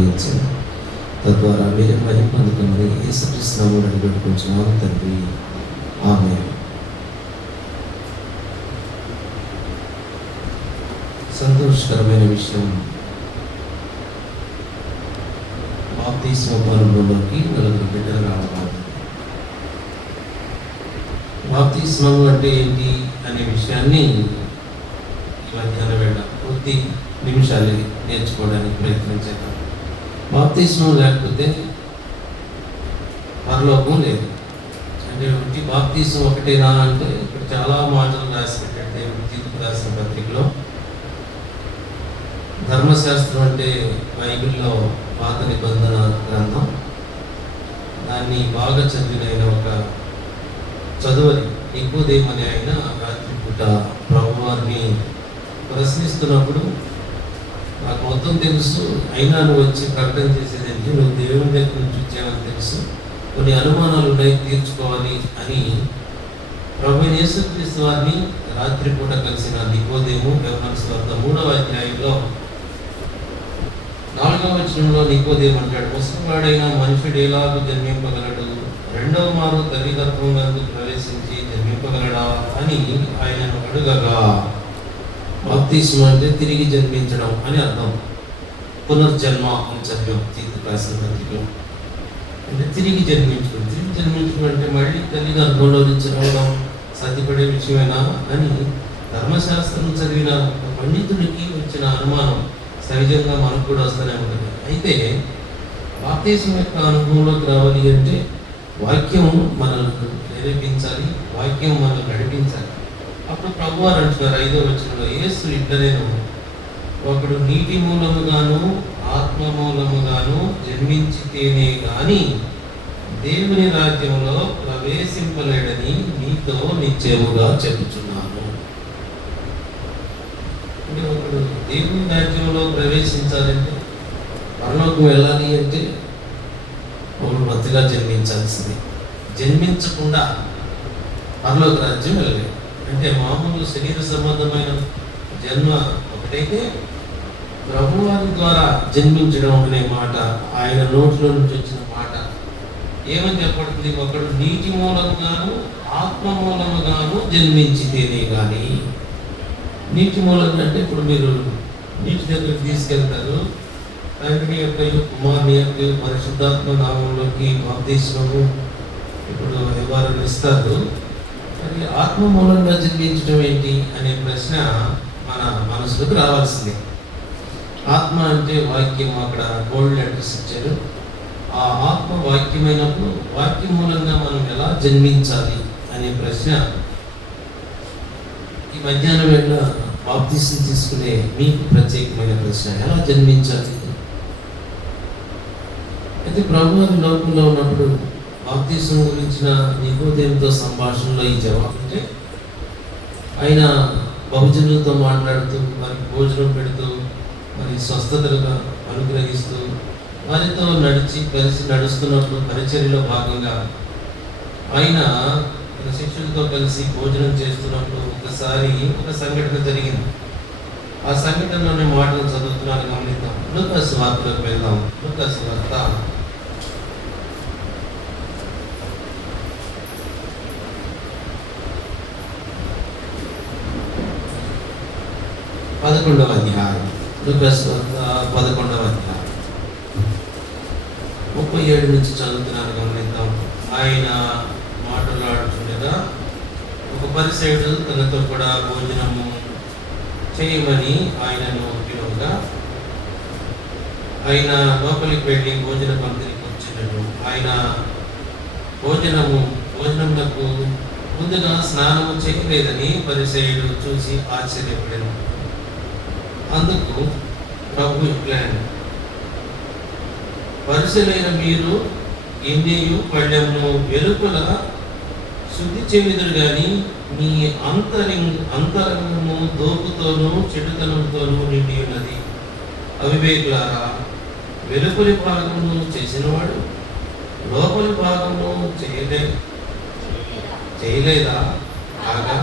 అనుగ్రహించండి. తద్వారా మీరే మహిమ పొందుకుని యేసుక్రీస్తు నామమున అడిగిపెట్టుకుంటున్నాము తండ్రి. ఆమేన్. సంతోషకరమైన విషయం, బాప్తిస్మ అనుభవంలోకి నలుగురు బిడ్డలు రావడం. బాప్తిస్మం అంటే ఏంటి అనే విషయాన్ని ఈ మధ్యాహ్న వేళ కొద్ది నిమిషాలు నేర్చుకోవడానికి ప్రయత్నించేద్దాం. బాప్తిస్మం లేకపోతే పరలోకం లేదు. అంటే బాప్తిస్మం ఒకటేనా అంటే ఇక్కడ చాలా మాటలు రాసి పెట్టండి. తీర్పు రాసిన పత్రికలో ధర్మశాస్త్రం అంటే బైబిల్లో పాత నిబంధన గ్రంథం, దాన్ని బాగా చదివిన ఒక చదువని నికోదేము అనే ఆయన రాత్రిపూట ప్రభువారిని ప్రశ్నిస్తున్నప్పుడు, నాకు మొత్తం తెలుసు, అయినా నువ్వు వచ్చి ప్రకటన చేసేదేంటి, నువ్వు దేవుని దగ్గర నుంచి వచ్చావని తెలుసు, కొన్ని అనుమానాలు ఉన్నాయి, తీర్చుకోవాలి అని ప్రభు యేసుక్రీస్తు వారిని రాత్రిపూట కలిసిన నికోదేము యోహాను సువార్త 3వ అధ్యాయంలో 4వ వచనంలో నికోదేము అంటాడు, ముసలివాడైన మనుషుడు ఎలాగూ జన్మింపగలడు, రెండవ మారు తల్లి గర్భంలోకి ప్రవేశించి జన్మింపగలడా అని ఆయనను అడుగగా, బాప్తిస్మం అంటే తిరిగి జన్మించడం అని అర్థం. పునర్జన్మ అని చదివాం తీర్పు రాసిన పత్రికలో. అంటే తిరిగి జన్మించడం. తిరిగి జన్మించడం అంటే మళ్ళీ తల్లి గర్భంలో నుంచి రావడం సాధ్యపడే విషయమేనా అని ధర్మశాస్త్రం చదివిన పండితుడికి వచ్చిన అనుమానం సహజంగా మనకు కూడా వస్తూనే ఉంటుంది. అయితే బాప్తిస్మం యొక్క అనుభవంలోకి రావాలి అంటే వాక్యం మనల్ని ప్రేరేపించాలి, వాక్యం మనల్ని నడిపించాలి. అప్పుడు ప్రభువారు అంటున్నారు 5వ వచనంలో, యేసు ఇట్లనేను, ఒకడు నీటి మూలముగాను ఆత్మ మూలముగాను జన్మించితేనే గాని దేవుని రాజ్యంలో ప్రవేశింపలేడని మీతో నిశ్చయముగా చెప్పుచున్నాను. అంటే ఒకడు దేవుని రాజ్యంలో ప్రవేశించాలంటే, పరలోకం వెళ్ళాలి అంటే ఒకడు కొత్తగా జన్మించాల్సింది. జన్మించకుండా పరలోక రాజ్యం వెళ్ళలేదు. అంటే మామూలు శరీర సంబంధమైన జన్మ ఒకటైతే, ప్రభువారి ద్వారా జన్మించడం అనే మాట ఆయన నోట్లో నుంచి వచ్చిన మాట ఏమని చెప్పబడుతుంది, ఒకడు నీటి మూలముగాను ఆత్మ మూలముగాను జన్మించితేనే కానీ. నీటి మూలంగా అంటే ఇప్పుడు మీరు నీటి దగ్గరికి తీసుకెళ్తారు, తండ్రి యొక్క కుమారుని యొక్క పరిశుద్ధాత్మ నామంలోకి బాప్తిస్మము ఇప్పుడు ఎవరు ఇస్తారు. మరి ఆత్మ మూలంగా జన్మించడం ఏంటి అనే ప్రశ్న మన మనసులోకి రావాల్సిందే. ఆత్మ అంటే వాక్యం, అక్కడ గోల్డ్ లెటర్స్ ఇచ్చారు. ఆ ఆత్మ వాక్యమైనప్పుడు వాక్యం మూలంగా మనం ఎలా జన్మించాలి అనే ప్రశ్న ఈ మధ్యాహ్నం వేళ బాప్తిస్మం తీసుకునే మీకు ప్రత్యేకమైన ప్రశ్న, ఎలా జన్మించాలి. అయితే ప్రభువారి లోకంలో ఉన్నప్పుడు బాప్తిస్మం గురించిన నికోదేముతో సంభాషణలో ఈ జవాబు అంటే, ఆయన బహుజనులతో మాట్లాడుతూ, వారికి భోజనం పెడుతూ, మరి స్వస్థతలుగా అనుగ్రహిస్తూ, వారితో కలిసి నడుస్తున్నప్పుడు పరిచర్యలో భాగంగా ఆయన తన శిష్యులతో కలిసి భోజనం చేస్తున్నప్పుడు ఒకసారి ఒక సంఘటన జరిగింది. ఆ సంఘటనలోని మాటలు చదువుతున్నాను, గమనిద్దాం. లూకా సువార్తలోకి వెళ్దాం. లూకా సువార్త 11వ అధ్యాయం. లూకా సువార్త 11వ అధ్యాయం 37 నుంచి చదువుతున్నాను, గమనిద్దాం. ఆయన మాట్లాడుతుండగా ఒక పరిసయ్యుడు తనతో కూడా భోజనము చేయమని ఆయనను పిలువగా, ఆయన లోపలికి వెళ్ళి భోజన పంక్తికి వచ్చినను. ఆయన భోజనమునకు ముందుగా స్నానము చేయలేదని పరిసయ్యుడు చూసి ఆశ్చర్యపడాను. అందుకు ప్రభు ఇట్లాను, పరిసయ్యులైన మీరు గిన్నెయు పళ్ళెమును వెలుపల శుద్ధి చేయుదురు గాని మీ అంతరంగము దోపుతోనూ చెడుతనంతోనూ నిండి ఉన్నది. అవివేకులారా, వెలుపలి భాగమును చేసినవాడు లోపలి భాగము చేయలేదా? కాగా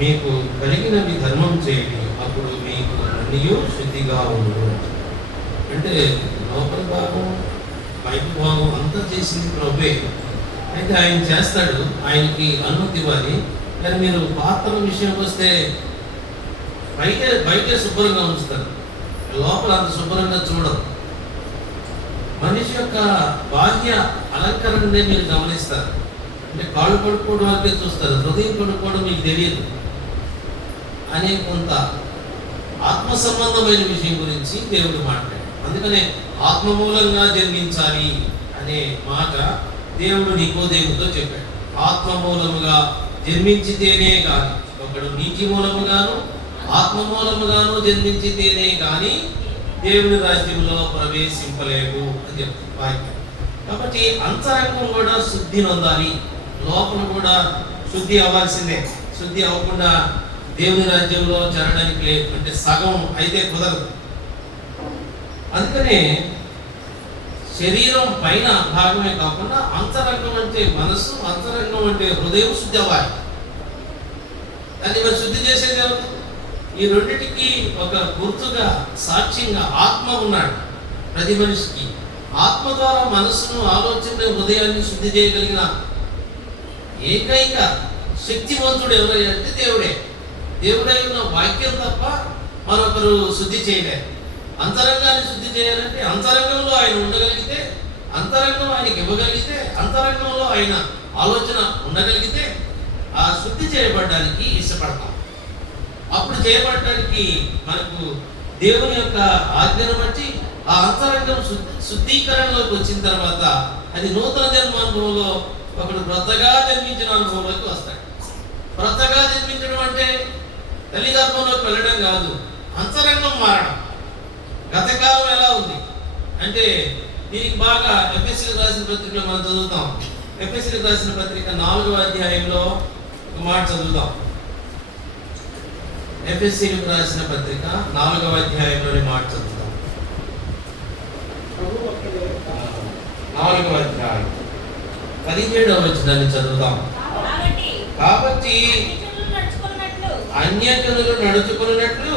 మీకు కలిగినవి ధర్మం చేయండి, అప్పుడు మీకు అన్నీ శుద్ధిగా ఉండు. అంటే లోపల భాగం బయట భాగం అంతా చేసింది ప్రభువే. అయితే ఆయన చేస్తాడు, ఆయనకి అనుమతి ఇవ్వాలి. కానీ మీరు పాత్రల విషయంకి వస్తే బయటే శుభ్రంగా ఉంచుతారు, లోపల అంత శుభ్రంగా చూడరు. మనిషి యొక్క బాహ్య అలంకరణనే మీరు గమనిస్తారు. అంటే కాళ్ళు కడుక్కోవడం వరకే చూస్తారు, హృదయం కడుక్కోవడం మీకు తెలియదు అనే కొంత ఆత్మ సంబంధమైన విషయం గురించి దేవుడు మాట్లాడాడు. అందుకనే ఆత్మ మూలంగా జన్మించాలి అనే మాట దేవుడు నికోదేముతో చెప్పాడు. ఆత్మ మూలముగా జన్మించితేనే కానీ, ఒకడు నీటి మూలముగాను ఆత్మ మూలముగాను జన్మించితేనే కానీ దేవుని రాజ్యంలో ప్రవేశింపలేవు అని చెప్తుంది వాక్యం. కాబట్టి అంతరంగం కూడా శుద్ధి నొందాలి, లోపల కూడా శుద్ధి అవ్వాల్సిందే. శుద్ధి అవ్వకుండా దేవుని రాజ్యంలో చేరడానికి లేదు. అంటే సగం అయితే కుదరదు. అందుకనే శరీరం పైన భాగమే కాకుండా అంతరంగం అంటే మనసు, అంతరంగం అంటే హృదయం శుద్ధి అవ్వాలి. దాన్ని మరి శుద్ధి చేసేది ఎవరు? ఈ రెండింటికి ఒక గుర్తుగా, సాక్ష్యంగా ఆత్మ ఉన్నాడు ప్రతి మనిషికి. ఆత్మ ద్వారా మనస్సును, ఆలోచన, హృదయాన్ని శుద్ధి చేయగలిగిన ఏకైక శక్తివంతుడు ఎవరై అంటే దేవుడే. దేవుడై ఉన్న వాక్యం తప్ప మరొకరు శుద్ధి చేయలేరు. అంతరంగాన్ని శుద్ధి చేయాలంటే అంతరంగంలో ఆయన ఉండగలిగితే, అంతరంగం ఆయనకి ఇవ్వగలిగితే, అంతరంగంలో ఆయన ఆలోచన ఉండగలిగితే ఆ శుద్ధి చేయబడడానికి ఇష్టపడతాం. అప్పుడు చేయబడటానికి మనకు దేవుని యొక్క ఆజ్ఞను బట్టి ఆ అంతరంగం శుద్ధీకరణలోకి వచ్చిన తర్వాత అది నూతన జన్మ అనుభవంలో ఒకడు క్రొత్తగా జన్మించిన అనుభవంలోకి వస్తాడు. క్రొత్తగా జన్మించడం అంటే తల్లిదండ్రుల్లోకి వెళ్ళడం కాదు, అంతరంగం మారడం. గతకాలం ఎలా ఉంది అంటే దీనికి బాగా ఎఫెసీలకు రాసిన పత్రికలో మనం చదువుతాం. ఎఫెసీలకు రాసిన పత్రిక 4వ అధ్యాయంలో ఒక మాట చదువుతాం. ఎఫెసీలకు రాసిన పత్రిక 4వ అధ్యాయంలోని మాట చదువుతాం. 4వ అధ్యాయం 17వ వచనాన్ని చదువుతాం. కాబట్టి అన్యజనులు నడుచుకున్నట్లు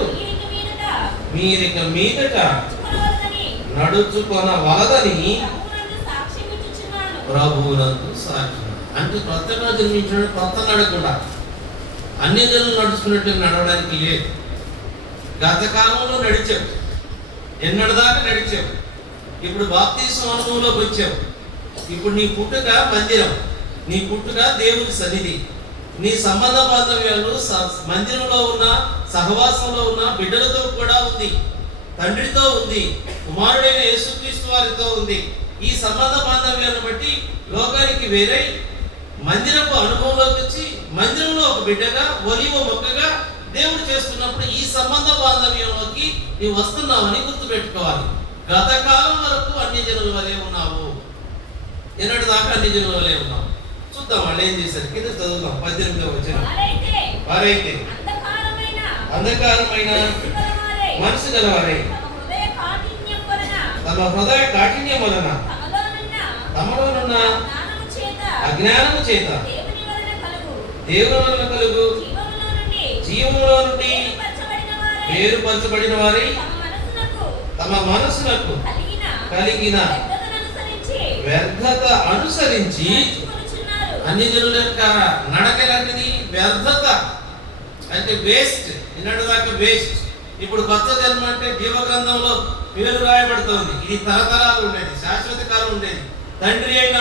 మీరిక మీదట నడుచుకొనవలదని ప్రభువునందు సాక్షి. అంటే కొత్తగా జన్మించిన కొత్త నడకుండా అన్ని జనులు నడుచుకున్నట్టు నడవడానికి లేదు. గత కాలంలో నడిచావు, ఎన్నడదాకా నడిచావు, ఇప్పుడు బాప్తీసం అనుభవంలోకి వచ్చావు. ఇప్పుడు నీ పుట్టుక మందిరం, నీ పుట్టుక దేవుని సన్నిధి. నీ సంబంధ బాంధవ్యాలు మందిరంలో ఉన్న, సహవాసంలో ఉన్న బిడ్డలతో కూడా ఉంది, తండ్రితో ఉంది, కుమారుడైన యేసుక్రీస్తు వారితో ఉంది. ఈ సంబంధ బాంధవ్యాలను బట్టి లోకానికి వేరై మందిరపు అనుభవంలోకి వచ్చి మందిరంలో ఒక బిడ్డగా, ఒలివ మొక్కగా దేవుడు చేస్తున్నప్పుడు ఈ సంబంధ బాంధవ్యంలోకి నీవు వస్తున్నావని గుర్తుపెట్టుకోవాలి. గత కాలం వరకు అన్ని జనుల వలె ఉన్నావు, ఎన్నటి దాకా అన్ని జనుల వలె ఉన్నావు. చూద్దాం వాళ్ళు ఏం చేశారు. కింద చదువుతాం 18వ వచనం. వారైతే అంధకారమైన మనసు గలవారై తమ హృదయ కాఠిన్యం వలన తమలోనున్న అజ్ఞానము చేత దేవుని వలన కలుగు జీవములో నుండి వేరుపరచబడిన వారై తమ మనసులకు కలిగిన వ్యర్థత అనుసరించి అన్ని జనుల యొక్క నడక లాంటిది. వ్యర్థత అంటే వేస్ట్, నిన్నటి దాకా వేస్ట్. ఇప్పుడు కొత్త జన్మ అంటే జీవ గ్రంథంలో పేరు రాయబడుతోంది. ఇది తరతరాలు ఉండేది, శాశ్వత కాలం ఉండేది. తండ్రి అయిన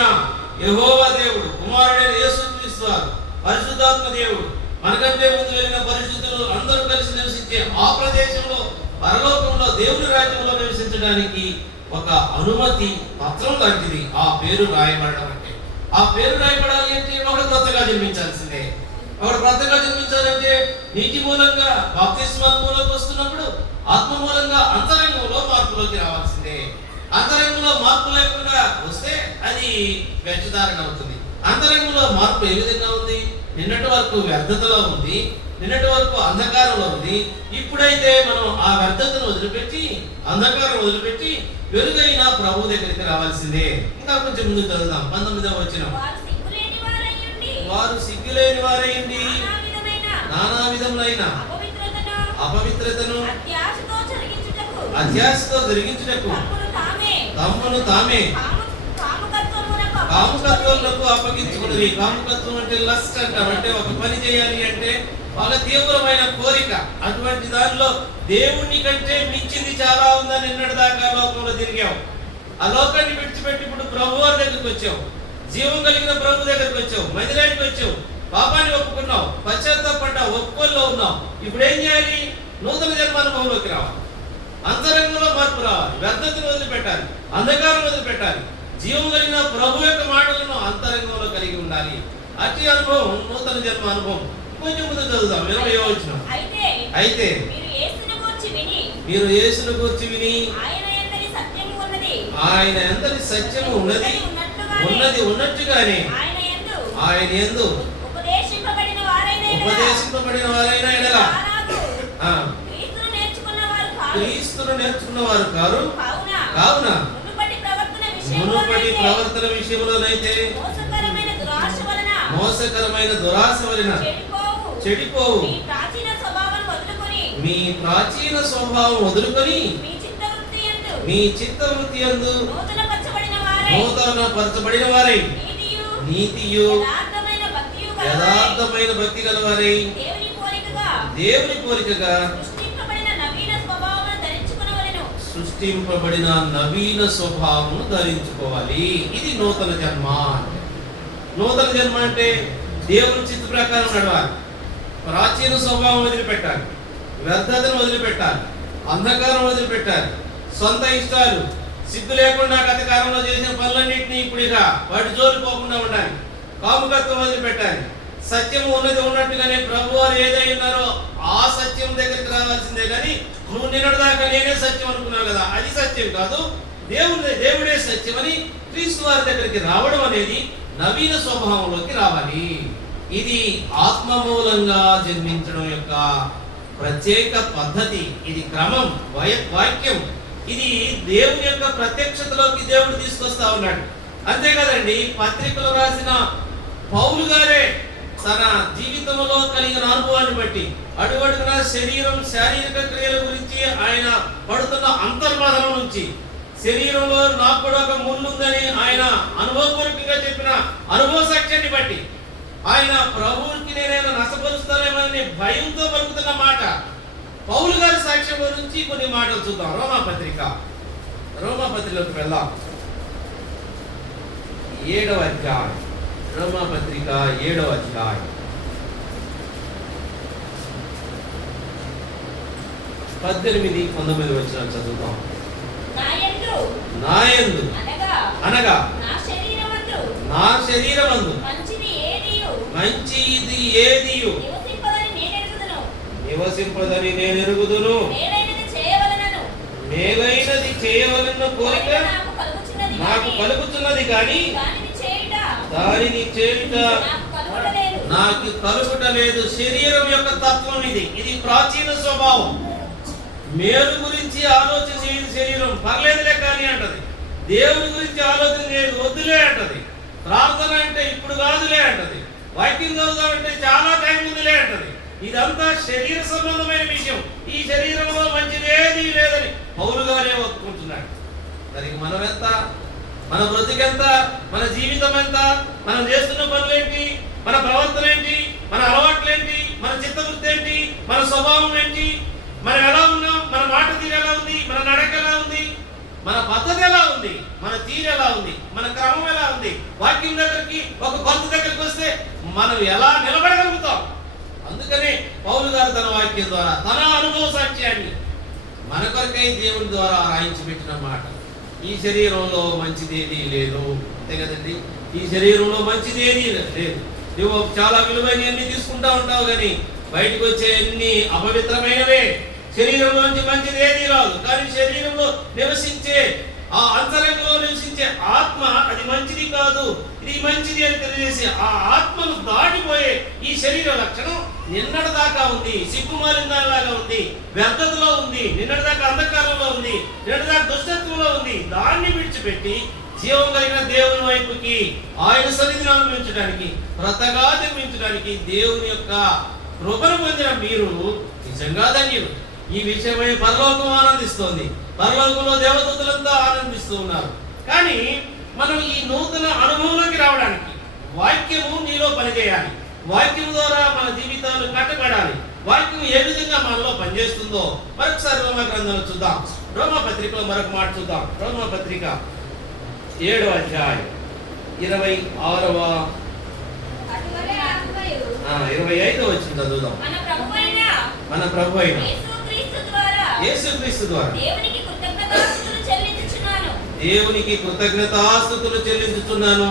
యెహోవా దేవుడు, కుమారుడైన యేసుక్రీస్తు వారు, పరిశుద్ధాత్మ దేవుడు, మనకంటే ముందు వెళ్ళిన పరిశుద్ధులు అందరూ కలిసి నివసించే ఆ ప్రదేశంలో, పరలోకంలో దేవుని రాజ్యంలో నివసించడానికి ఒక అనుమతి పత్రం లాంటిది ఆ పేరు రాయబడడం. అంటే ఆ పేరు రాయబడాలి అంటే ఒకడు కొత్తగా జన్మించాల్సిందే. ఒకడు కొత్తగా జన్మించాలంటే నీటి మూలంగా బాప్తిస్మా మూలంగా వస్తున్నప్పుడు ఆత్మ మూలంగా అంతరంగంలో మార్పులోకి రావాల్సిందే. అంతరంగంలో మార్పు లేకుండా వస్తే అది వ్యర్థధారణ అవుతుంది. అంతరంగంలో మార్పు ఏ విధంగా ఉంది? నిన్నటి వరకు వ్యర్థతలో ఉంది, నిన్నటి వరకు అంధకారంలో ఉంది. ఇప్పుడైతే మనం ఆ వ్యర్థతను వదిలిపెట్టి, అంధకారం వదిలిపెట్టి వెలుగైన ప్రభు దగ్గరికి రావాల్సిందే. ఇంకా కొంచెం ముందు చదువుదాం. 19వ వచనం. వారు సిగ్గులేని వారైంది నానా విధములైన అపవిత్రతను అత్యాశతో జరిగించుటకు తమను తామే కాముకత్వములకు అప్పగించుకున్నది. కాముకత్వం అంటే లస్ట్ అంటారు. అంటే ఒక పని చేయాలి అంటే వాళ్ళ తీవ్రమైన కోరిక. అటువంటి దానిలో దేవుని కంటే మించింది చాలా ఉందని నిన్నటి దాకా లోకంలో తిరిగాం. ఆ లోకాన్ని విడిచిపెట్టి ఇప్పుడు ప్రభు వారి దగ్గరికి వచ్చాం. జీవం కలిగిన ప్రభు దగ్గరికి వచ్చాం. మందిరానికి వచ్చాం. పాపాన్ని ఒప్పుకున్నాం, పశ్చాత్తాపడ్డాం, ఒప్పుకోల్లో ఉన్నాం. ఇప్పుడు ఏం చేయాలి? నూతన జన్మ అనుభవంలోకి రావాలి. అంతరంగంలో మార్పు రావాలి. వ్యర్థతను వదిలిపెట్టాలి, అంధకారం వదిలిపెట్టాలి. జీవం కలిగిన ప్రభు యొక్క మాటలను అంతరంగంలో కలిగి ఉండాలి. అట్టి అనుభవం నూతన జన్మ అనుభవం. కొంచెం ముందు చదువుదాం. 20వ వచనం. అయితే మీరు యేసును గూర్చి విని ఆయన ఎంతటి సత్యము ఉన్నది ఉన్నట్టుగానే ఆయన యందు ఉపదేశింపబడిన వారైన ఎడల క్రీస్తును నేర్చుకున్న వారు కారు. కావున మునుపటి ప్రవర్తన విషయంలోనైతే మోసకరమైన దురాశ వలన చెడిపోవు మీ ప్రాచీన స్వభావం వదులుకొని మీ చిత్తవృత్తి యందు నూతన పరచబడిన వారై నీతియు యథార్థమైన భక్తి గల వారై దేవుని పోలికగా సృష్టింపబడిన నవీన స్వభావమును ధరించుకోవాలి. ఇది నూతన జన్మ. నూతన జన్మ అంటే దేవుని చిత్త ప్రకారం నడవాలి. ప్రాచీన స్వభావం వదిలిపెట్టాలి, వ్యర్థతను వదిలిపెట్టాలి, అంధకారం వదిలిపెట్టాలి. సొంత ఇష్టాలు, సిగ్గు లేకుండా గత కాలంలో చేసిన పనులన్నింటినీ ఇప్పుడు ఇక వాటి జోలు పోకుండా ఉండాలి. కాముకత్వం వదిలిపెట్టాలి. సత్యము ఉన్నది ఉన్నట్టుగానే ప్రభు వారు ఏదైనారో ఆ సత్యం దగ్గరికి రావాల్సిందే. కానీ నువ్వు నిన్నటిదాకా నేనే సత్యం అనుకున్నావు కదా, అది సత్యం కాదు, దేవుడే సత్యం అని క్రీస్తు వారి దగ్గరికి రావడం అనేది నవీన స్వభావంలోకి రావాలి. ఇది ఆత్మ మూలంగా జన్మించడం యొక్క ప్రత్యేక పద్ధతి. ఇది క్రమం, వాక్యం. ఇది దేవుని యొక్క ప్రత్యక్షతలోకి దేవుడు తీసుకొస్తా ఉన్నాడు. అంతే కదండి. పత్రికలు రాసిన పౌలు గారే తన జీవితంలో కలిగిన అనుభవాన్ని బట్టి అడుగడుగున శరీరం, శారీరక క్రియల గురించి ఆయన పడుతున్న అంతర్మథనం నుంచి, శరీరంలో నాకు కూడా ఒక ముళ్ళుందని ఆయన అనుభవపూర్వకంగా చెప్పిన అనుభవ సాక్ష్యాన్ని బట్టి, ఆయన ప్రభువుకి నేనైనా నష్టపరుస్తానేమని భయంతో పలుకుతున్న మాట, పౌలు గారి సాక్ష్యం నుంచి కొన్ని మాటలు చూద్దాం. రోమాపత్రికలోకి వెళ్దాం. 7వ అధ్యాయం. రోమాపత్రిక 7వ అధ్యాయం 18-19 వచనాలు చదువుతాం. నాయందు అనగా నా శరీరమందు మంచిది ఏదియు నివసింపదని నేను ఎరుగుదును. మేలైనది చేయవలన కోరిక నాకు కలుగుతున్నది, కానీ దానిని చేయుట నాకు కలుగుట లేదు. శరీరం యొక్క తత్వం ఇది. ఇది ప్రాచీన స్వభావం. మేలు గురించి ఆలోచన చేయదు శరీరం. పర్లేదులే కానీ అంటది. దేవుని గురించి ఆలోచన చేయదు, వద్దులే అంటది. ప్రార్థన అంటే ఇప్పుడు కాదులే అంటది. వాక్యం చదువుతామంటే చాలా టైం ఉందిలే అంటది. ఇదంతా శరీర సంబంధమైన విషయం. ఈ శరీరంలో మంచిదేది లేదని పౌలు గారే ఒప్పుకుంటున్నాడు. దానికి మనం ఎంత, మన బ్రతికెంత, మన జీవితం ఎంత, మనం చేస్తున్న పనులేంటి, మన ప్రవర్తన ఏంటి, మన అలవాట్లేంటి, మన చిత్తవృత్తి ఏంటి, మన స్వభావం ఏంటి, మనం ఎలా ఉన్నాం, మన మాట తీరు ఎలా ఉంది, మన నడక ఎలా ఉంది, మన పద్ధతి ఎలా ఉంది, మన తీరు ఎలా ఉంది, మన క్రమం ఎలా ఉంది. వాక్యం దగ్గరికి, ఒక కొత్త దగ్గరికి వస్తే మనం ఎలా నిలబడగలుగుతాం. అందుకనే పౌలు గారు తన వాక్యం ద్వారా, తన అనుభవ సాక్ష్యాన్ని మన కొరకై దేవుని ద్వారా రాయించి పెట్టిన మాట. ఈ శరీరంలో మంచిదేది లేదు. అంతే కదండి. ఈ శరీరంలో మంచిదేది లేదు. నువ్వు చాలా విలువైనవన్నీ తీసుకుంటా ఉంటావు, కానీ బయటకు వచ్చే అన్ని అపవిత్రమైనవే. శరీరంలోంచి మంచిది ఏది రాదు. కానీ శరీరంలో నివసించే, ఆ అంతరంగంలో నివసించే ఆత్మ అది మంచిది కాదు, ఇది మంచిది అని తెలియజేసి ఆ ఆత్మను దాటిపోయే ఈ శరీర లక్షణం నిన్నటి దాకా ఉంది, సిగ్గుమాలిన దానిలాగా ఉంది, వ్యర్థతలో ఉంది, నిన్నటి దాకా అంధకారంలో ఉంది, నిన్నటి దాకా దుష్టత్వంలో ఉంది. దాన్ని విడిచిపెట్టి జీవం కలిగిన దేవుని వైపుకి, ఆయన సన్నిధిని అనుభవించడానికి, క్రొత్తగా జన్మించడానికి దేవుని యొక్క కృపను పొందిన మీరు నిజంగా ధన్యులు. ఈ విషయమై పరలోకం ఆనందిస్తోంది. పరలోకంలో దేవదూతలంతా ఆనందిస్తూ ఉన్నారు. కానీ మనం ఈ నూతన అనుభవంలోకి రావడానికి వాక్యము నీలో పనిచేయాలి. వాక్యం ద్వారా మన జీవితాలు కట్టబడాలి. వాక్యం ఏ విధంగా మనలో పనిచేస్తుందో మరొకసారి రోమా గ్రంథంలో చూద్దాం. రోమా పత్రికలో మరొక మాట చూద్దాం. రోమా పత్రిక 7వ అధ్యాయం 25వ వచనం చదువుదాం. మన ప్రభు అయిన యేసుక్రీస్తు ద్వారా దేవునికి కృతజ్ఞతాస్తుతులు చెల్లించుచున్నాను.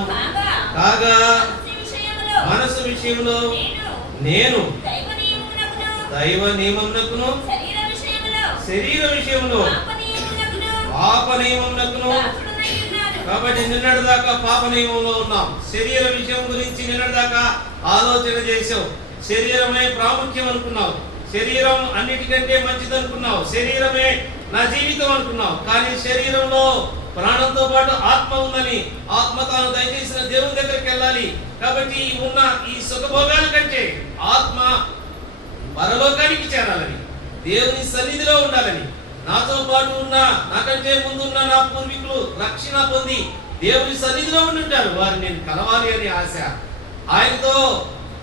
కాగా మనసు విషయంలో నేను దైవ నియమమునకును శరీర విషయంలో పాప నియమమునకును. కాబట్టి నిన్నటి దాకా పాప నియమంలో ఉన్నాం. శరీర విషయం గురించి నిన్నటి దాకా ఆలోచన చేసావు. శరీరమే ప్రాముఖ్యం అనుకున్నావు. శరీరం అన్నిటికంటే మంచిది అనుకున్నావు. శరీరమే నా జీవితం అనుకున్నావు. కానీ శరీరంలో ప్రాణంతో పాటు ఆత్మ ఉందని, ఆత్మ తాను దయచేసిన దేవుని దగ్గరికి వెళ్ళాలి. కాబట్టి ఉన్న ఈ సుఖభోగాల కంటే ఆత్మ పరలోకానికి చేరాలని, దేవుని సన్నిధిలో ఉండాలని, నాతో పాటు ఉన్న నాకంటే ముందున్న నా పూర్వీకులు రక్షణ పొంది దేవుని సన్నిధిలో ఉండుంటారు, వారిని నేను కలవాలి అని ఆశ. ఆయనతో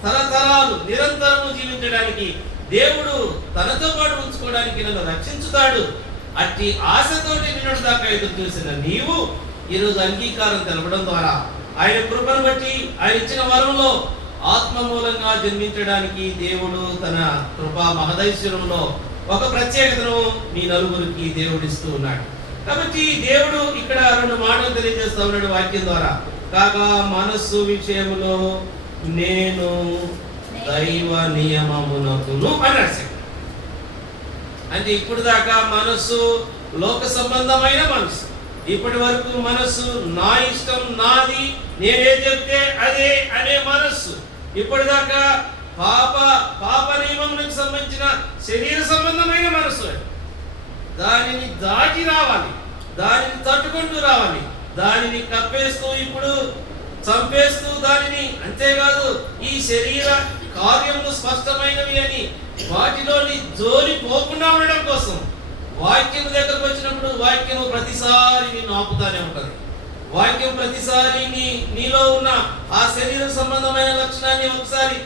తరతరాలు నిరంతరము జీవించడానికి దేవుడు తనతో పాటు ఉంచుకోవడానికి నన్ను రక్షించుతాడు. అట్టి ఆశతోటి నిన్నటి దాకా ఎదురు చూసిన నీవు ఈరోజు అంగీకారం తెలపడం ద్వారా ఆయన కృపను బట్టి ఆయన ఇచ్చిన వరంలో ఆత్మ మూలంగా జన్మించడానికి దేవుడు తన కృపా మహదైశ్వరంలో ఒక ప్రత్యేకతను మీ నలుగురికి దేవుడిస్తూ ఉన్నాడు. కాబట్టి దేవుడు ఇక్కడ 2 మాటలు తెలియజేస్తూ ఉన్నాడు వాక్యం ద్వారా. కాగా మనస్సు విషయంలో నేను దైవ నియమమునకును అన్నాడు. అంటే ఇప్పుడు దాకా మనస్సు లోక సంబంధమైన మనస్సు. ఇప్పటి వరకు మనస్సు నా ఇష్టం, నాది, నేనే చెప్తే అదే అనే మనస్సు. ఇప్పటిదాకా పాప నియమములకు సంబంధించిన శరీర సంబంధమైన మనస్సు. దానిని దాటి రావాలి, దానిని తట్టుకుంటూ రావాలి, దానిని కప్పేస్తూ ఇప్పుడు చంపేస్తూ దానిని. అంతేకాదు ఈ శరీర కార్యములు స్పష్టమైనవి అని వాటిలోని జోలి పోకుండా ఉండడం కోసం వాక్యం దగ్గరకు వచ్చినప్పుడు వాక్యం ప్రతిసారి నిన్ను ఆపుతానే ఉంటుంది. వాక్యం ప్రతిసారి నీలో ఉన్న ఆ శరీర సంబంధమైన లక్షణాన్ని ఒకసారి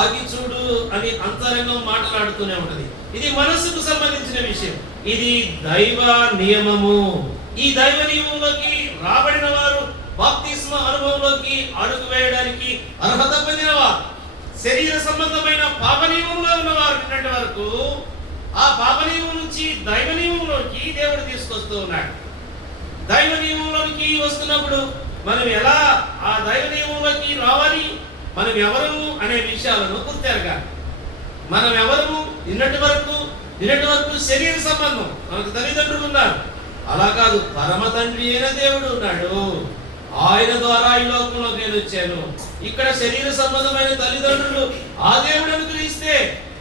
ఆగి చూడు అని అంతరంగం మాట్లాడుతూనే ఉంటది. ఇది మనసుకు సంబంధించిన విషయం. ఇది దైవ నియమము. ఈ దైవ నియమంలోకి రాబడిన వారు బాప్తిస్మ అనుభవంలోకి అడుగు వేయడానికి అర్హత పొందిన వారు. శరీర సంబంధమైన పాప నియమంలో ఉన్నవారు నిన్నటి వరకు ఆ పాప నియమం నుంచి దైవ నియమంలోకి దేవుడు తీసుకొస్తూ ఉన్నాడు. దైవ నియమంలోకి వస్తున్నప్పుడు మనం ఎలా ఆ దైవ నియమంలోకి రావాలి, మనం ఎవరము అనే విషయాలను గుర్తెరగాలి. మనం ఎవరము? నిన్నటి వరకు శరీర సంబంధం, మనకు తల్లిదండ్రులు ఉన్నారు. అలా కాదు, పరమ తండ్రి అయిన దేవుడు ఉన్నాడు. ఆయన ద్వారా ఈ లోకంలో నేను వచ్చాను. ఇక్కడ శరీర సంబంధమైన తల్లిదండ్రులు ఆ దేవుడు అనుగ్రహిస్తే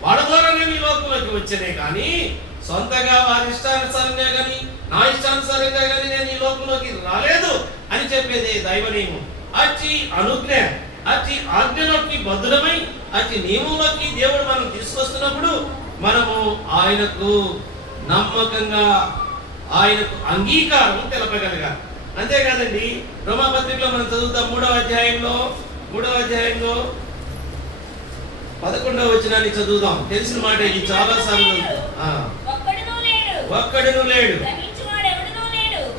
వాళ్ళ ద్వారా నేను ఈ లోకంలోకి వచ్చానే కానీ సొంతగా వారి ఇష్టానుసారంగా కానీ నా ఇష్టానుసారంగా కానీ నేను ఈ లోకంలోకి రాలేదు అని చెప్పేది దైవ నియమం. అట్టి అనుజ్ఞ, అట్టి ఆజ్ఞలోకి బద్ధులమై అట్టి నియమంలోకి దేవుడు మనం తీసుకొస్తున్నప్పుడు మనము ఆయనకు నమ్మకంగా, ఆయనకు అంగీకారం తెలపగలగాలి. అంతేకాదండి, రోమా పత్రికలో మనం చదువుతాం 3వ అధ్యాయంలో 11వ వచనాన్ని చదువుదాం. తెలిసిన మాట ఇది చాలా సార్లు. ఒక్కడును లేడు,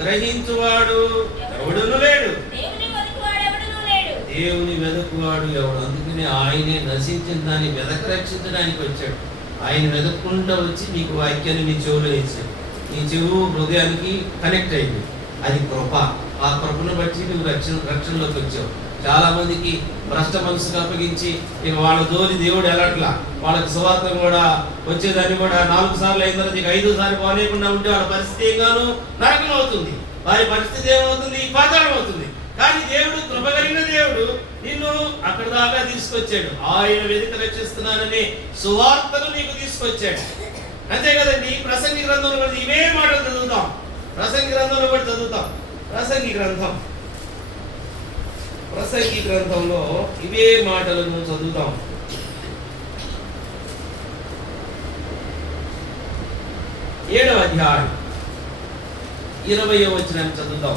గ్రహించువాడు ఎవడును లేడు, దేవుని వెదకువాడు ఎవడు. అందుకని ఆయనే నశించిన దాన్ని వెదక రక్షించడానికి వచ్చాడు. ఆయన వెదక్కుంటూ వచ్చి నీకు వాక్యాన్ని నీ చెవులో వేసాడు. నీ చెవు హృదయానికి కనెక్ట్ అయింది. అది కృప. ఆ కృపను బట్టి నువ్వు రక్షణలోకి వచ్చావు. చాలా మందికి భ్రష్ట మనసుకు అప్పగించి ఇక వాళ్ళ జోలి దేవుడు ఎలాట్లా, వాళ్ళకి సువార్త కూడా వచ్చేదాన్ని కూడా 4 సార్లు అయిన తర్వాత ఇక 5వ సారి పోలేకుండా ఉంటే వాళ్ళ పరిస్థితి ఏంగాను నరకం అవుతుంది. వారి పరిస్థితి ఏమవుతుంది? పాతాళం అవుతుంది. కానీ దేవుడు కృప కలిగిన దేవుడు నిన్ను అక్కడ దాకా తీసుకొచ్చాడు. ఆయన వెనుక రక్షిస్తున్నానని సువార్తను నీకు తీసుకొచ్చాడు. అంతే కదండి. ప్రసంగి గ్రంథంలో కూడా ఇవే మాటలు చదువుతాం. ప్రసంగి గ్రంథంలో కూడా చదువుతాం. ప్రసంగి గ్రంథంలో ఇవే మాటలను చదువుతాం. 7వ అధ్యాయం 20వ వచనాన్ని చదువుతాం.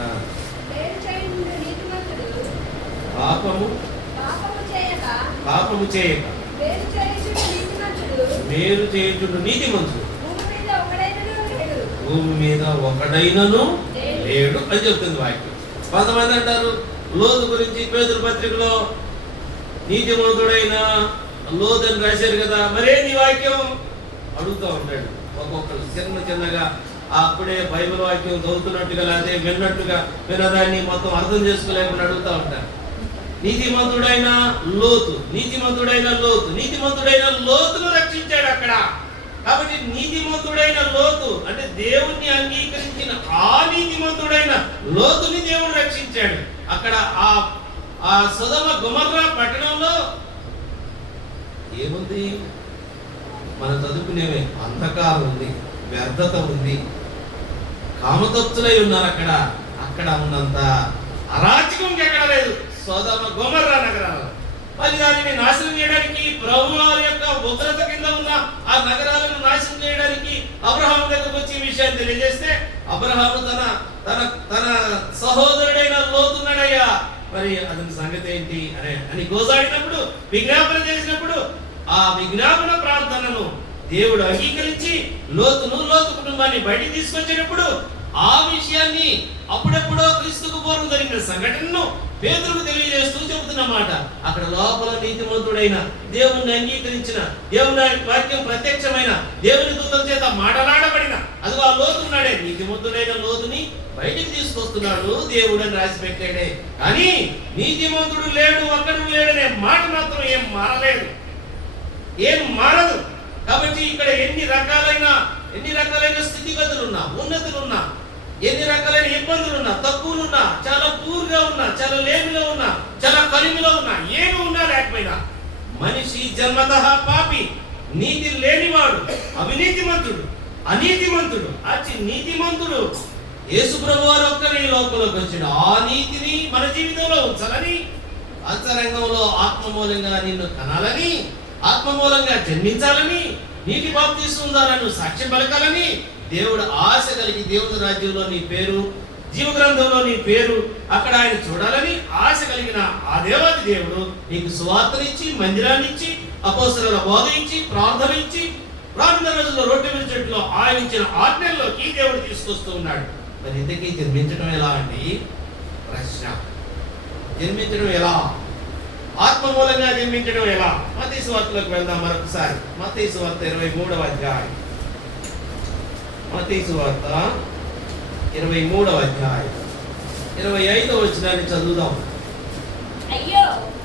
ఆ, మేలు చేయుచుండు నీతిమంతుడు పాపము పాపము చేయక పాపము చేయక మేలు చేయుచుండు నీతిమంతుడు మేలు చేయుచుండు నీతిమంతుడు భూమి మీద ఒకడైనను లేడు. భూమి మీద ఒకడైనను లేడు అని చెప్తుంది వాక్యం. కొంతమంది అంటారు లోతు గురించి పేతురు పత్రికలో నీతిమంతుడైన లోతు అని రాశారు కదా, మరేంది వాక్యం అడుగుతూ ఉంటాడు. ఒక్కొక్కరు చిన్నగా అప్పుడే బైబిల్ వాక్యం చదువుతున్నట్టుగా లేదా విన్నట్టుగా వినదాన్ని మొత్తం అర్థం చేసుకోలేకుండా అడుగుతూ ఉంటారు. నీతిమంతుడైన లోతు, నీతిమంతుడైన లోతు, నీతిమంతుడైన లోతును రక్షించాడు అక్కడ. కాబట్టి నీతిమంతుడైన లోతు అంటే దేవుణ్ణి అంగీకరించిన ఆ నీతిమంతుడైన లోతుని దేవుడు రక్షించాడు. అక్కడ ఆ సొదొమ గొమొర్రా పట్టణంలో ఏముంది? మనం చదువుకునేవే అంధకారం ఉంది, వ్యర్థత ఉంది, కామతప్తులై ఉన్నారు. అక్కడ ఉన్నంత అరాచకం ఎక్కడ లేదు సొదొమ గొమొర్రా నగరాలు. మరి దానిని నాశనం చేయడానికి ప్రభువు వారి యొక్క ఉగ్రత కింద ఉన్న ఆ నగరాలను నాశనం చేయడానికి అబ్రహాము దగ్గరకు వచ్చి ఈ విషయాన్ని తెలియజేస్తే అబ్రహాము తన సహోదరుడైన లోతున్నాడయ్యా, మరి అతని సంగతి ఏంటి అని గోజాడినప్పుడు, విజ్ఞాపన చేసినప్పుడు ఆ విజ్ఞాపన ప్రార్థనను దేవుడు అంగీకరించి లోతు కుటుంబాన్ని బయటికి తీసుకొచ్చేటప్పుడు ఆ విషయాన్ని అప్పుడెప్పుడో క్రీస్తుకు పూర్వం జరిగిన సంఘటనను పేతురుకు తెలియజేస్తూ చెబుతున్నమాట. అక్కడ లోపల నీతిమంతుడైన దేవుణ్ణి అంగీకరించిన దేవుని వాక్యం ప్రత్యక్షమైన దేవుని దూతల చేత మాటలాడబడిన అదిగో ఆ లోతున్నాడే, నీతిమంతుడైన లోతుని బయటికి తీసుకొస్తున్నాడు దేవుడు అని రాసి పెట్టాడే. కానీ నీతిమంతుడు లేడు, ఒక్కడు లేడనే మాట మాత్రం ఏం మారదు. కాబట్టి ఇక్కడ ఎన్ని రకాలైన స్థితిగతులున్నా, ఉన్నతులున్నా, ఎన్ని రకాలైన ఇబ్బందులున్నా, తక్కువలున్నా, చాలా పూర్గా ఉన్నా, చాలా లేమిలో ఉన్నా, చాలా కలిమిలో ఉన్నా, ఏమి ఉన్నా లేకపోయినా మనిషి జన్మతః పాపి, నీతి లేనివాడు, అవినీతిమంతుడు, అనీతిమంతుడు, నీతిమంతుడు యేసు ప్రభువారు ఒక్కరి లోకంలోకి వచ్చాడు. ఆ నీతిని మన జీవితంలో ఉంచాలని, అంతరంగంలో ఆత్మమూలంగా నిన్ను కనాలని, ఆత్మమూలంగా జన్మించాలని, నీటి బాప్తిస్మం సాక్ష్యం పలకాలని దేవుడు ఆశ కలిగి దేవుని రాజ్యంలో నీ పేరు, జీవ గ్రంథంలో నీ పేరు అక్కడ ఆయన చూడాలని ఆశ కలిగిన ఆ దేవాది దేవుడు నీకు సువార్తనిచ్చి, మందిరాన్ని ఇచ్చి, అపోస్తలుల బోధ ఇచ్చి, ప్రార్థన ఇచ్చి, ప్రార్థన రోజుల్లో రొట్టె విరిచెట్లో ఆయన ఇచ్చిన ఆజ్ఞల్లోకి దేవుడు తీసుకొస్తూ ఉన్నాడు. మరి ఇంతకీ జన్మించడం ఎలా అండి? ప్రశ్న. జన్మించడం ఎలా? ఆత్మ మూలంగా జన్మించడం ఎలా? మత్తయి సువార్తలోకి వెళ్దాం మరొకసారి. మత్తయి సువార్త 23వ అధ్యాయం. మత్తయి సువార్త 23వ అధ్యాయం 25వ వచనాన్ని చదువుదాం.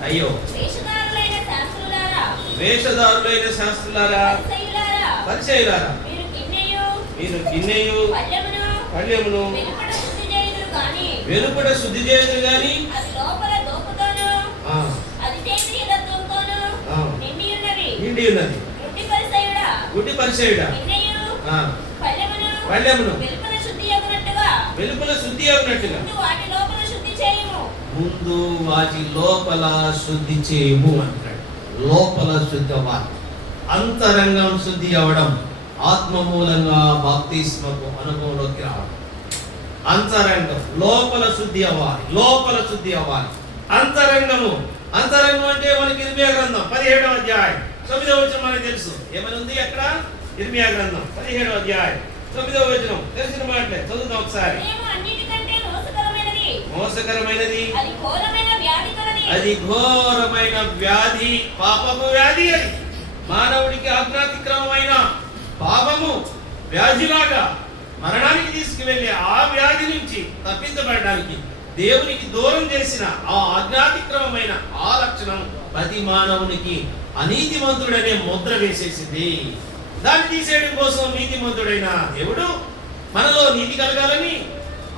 అయ్యో వేషధారులైన శాస్త్రులారా, పరిసయ్యులారా, మీరు గిన్నెయు పళ్ళెమును వెలుపట శుద్ధి చేయదు గాని నిండి ఉన్నది. గుడ్డి పరిసయ్యుడా, పళ్ళెమును వెలుపల శుద్ధి అగునట్టుగా ముందు వాటి లోపల శుద్ధి చేయము అంటాడు. లోపల శుద్ధి అవ్వాలి, అంతరంగం శుద్ధి అవ్వడం, ఆత్మ మూలంగా బాప్తిస్మకు అనుభవంలోకి రావడం. అంతరంగం లోపల శుద్ధి అవ్వాలి. అంతరంగం అంటే మనకి ఇర్మియా గ్రంథం 17వ అధ్యాయం 9వ వచనం మనకు తెలుసు. ఏమని ఉంది అక్కడ? ఇర్మియా గ్రంథం 17వ అధ్యాయం 9వ వచనం తెలిసిన మాటలే చదువుదాం ఒకసారి. మోసకరమైనది, అది ఘోరమైన వ్యాధి, పాపము వ్యాధి. అది మానవుడికి ఆజ్ఞాతిక్రమమైన పాపము వ్యాధిలాగా మరణానికి తీసుకువెళ్ళే ఆ వ్యాధి నుంచి తప్పించబడడానికి దేవునికి దూరం చేసిన ఆ ఆజ్ఞాతిక్రమమైన ఆ లక్షణం ప్రతి మానవునికి అనీతిమంతుడనే ముద్ర వేసేసింది. దాన్ని తీసేయడం కోసం నీతిమంతుడైన దేవుడు మనలో నీతి కలగాలని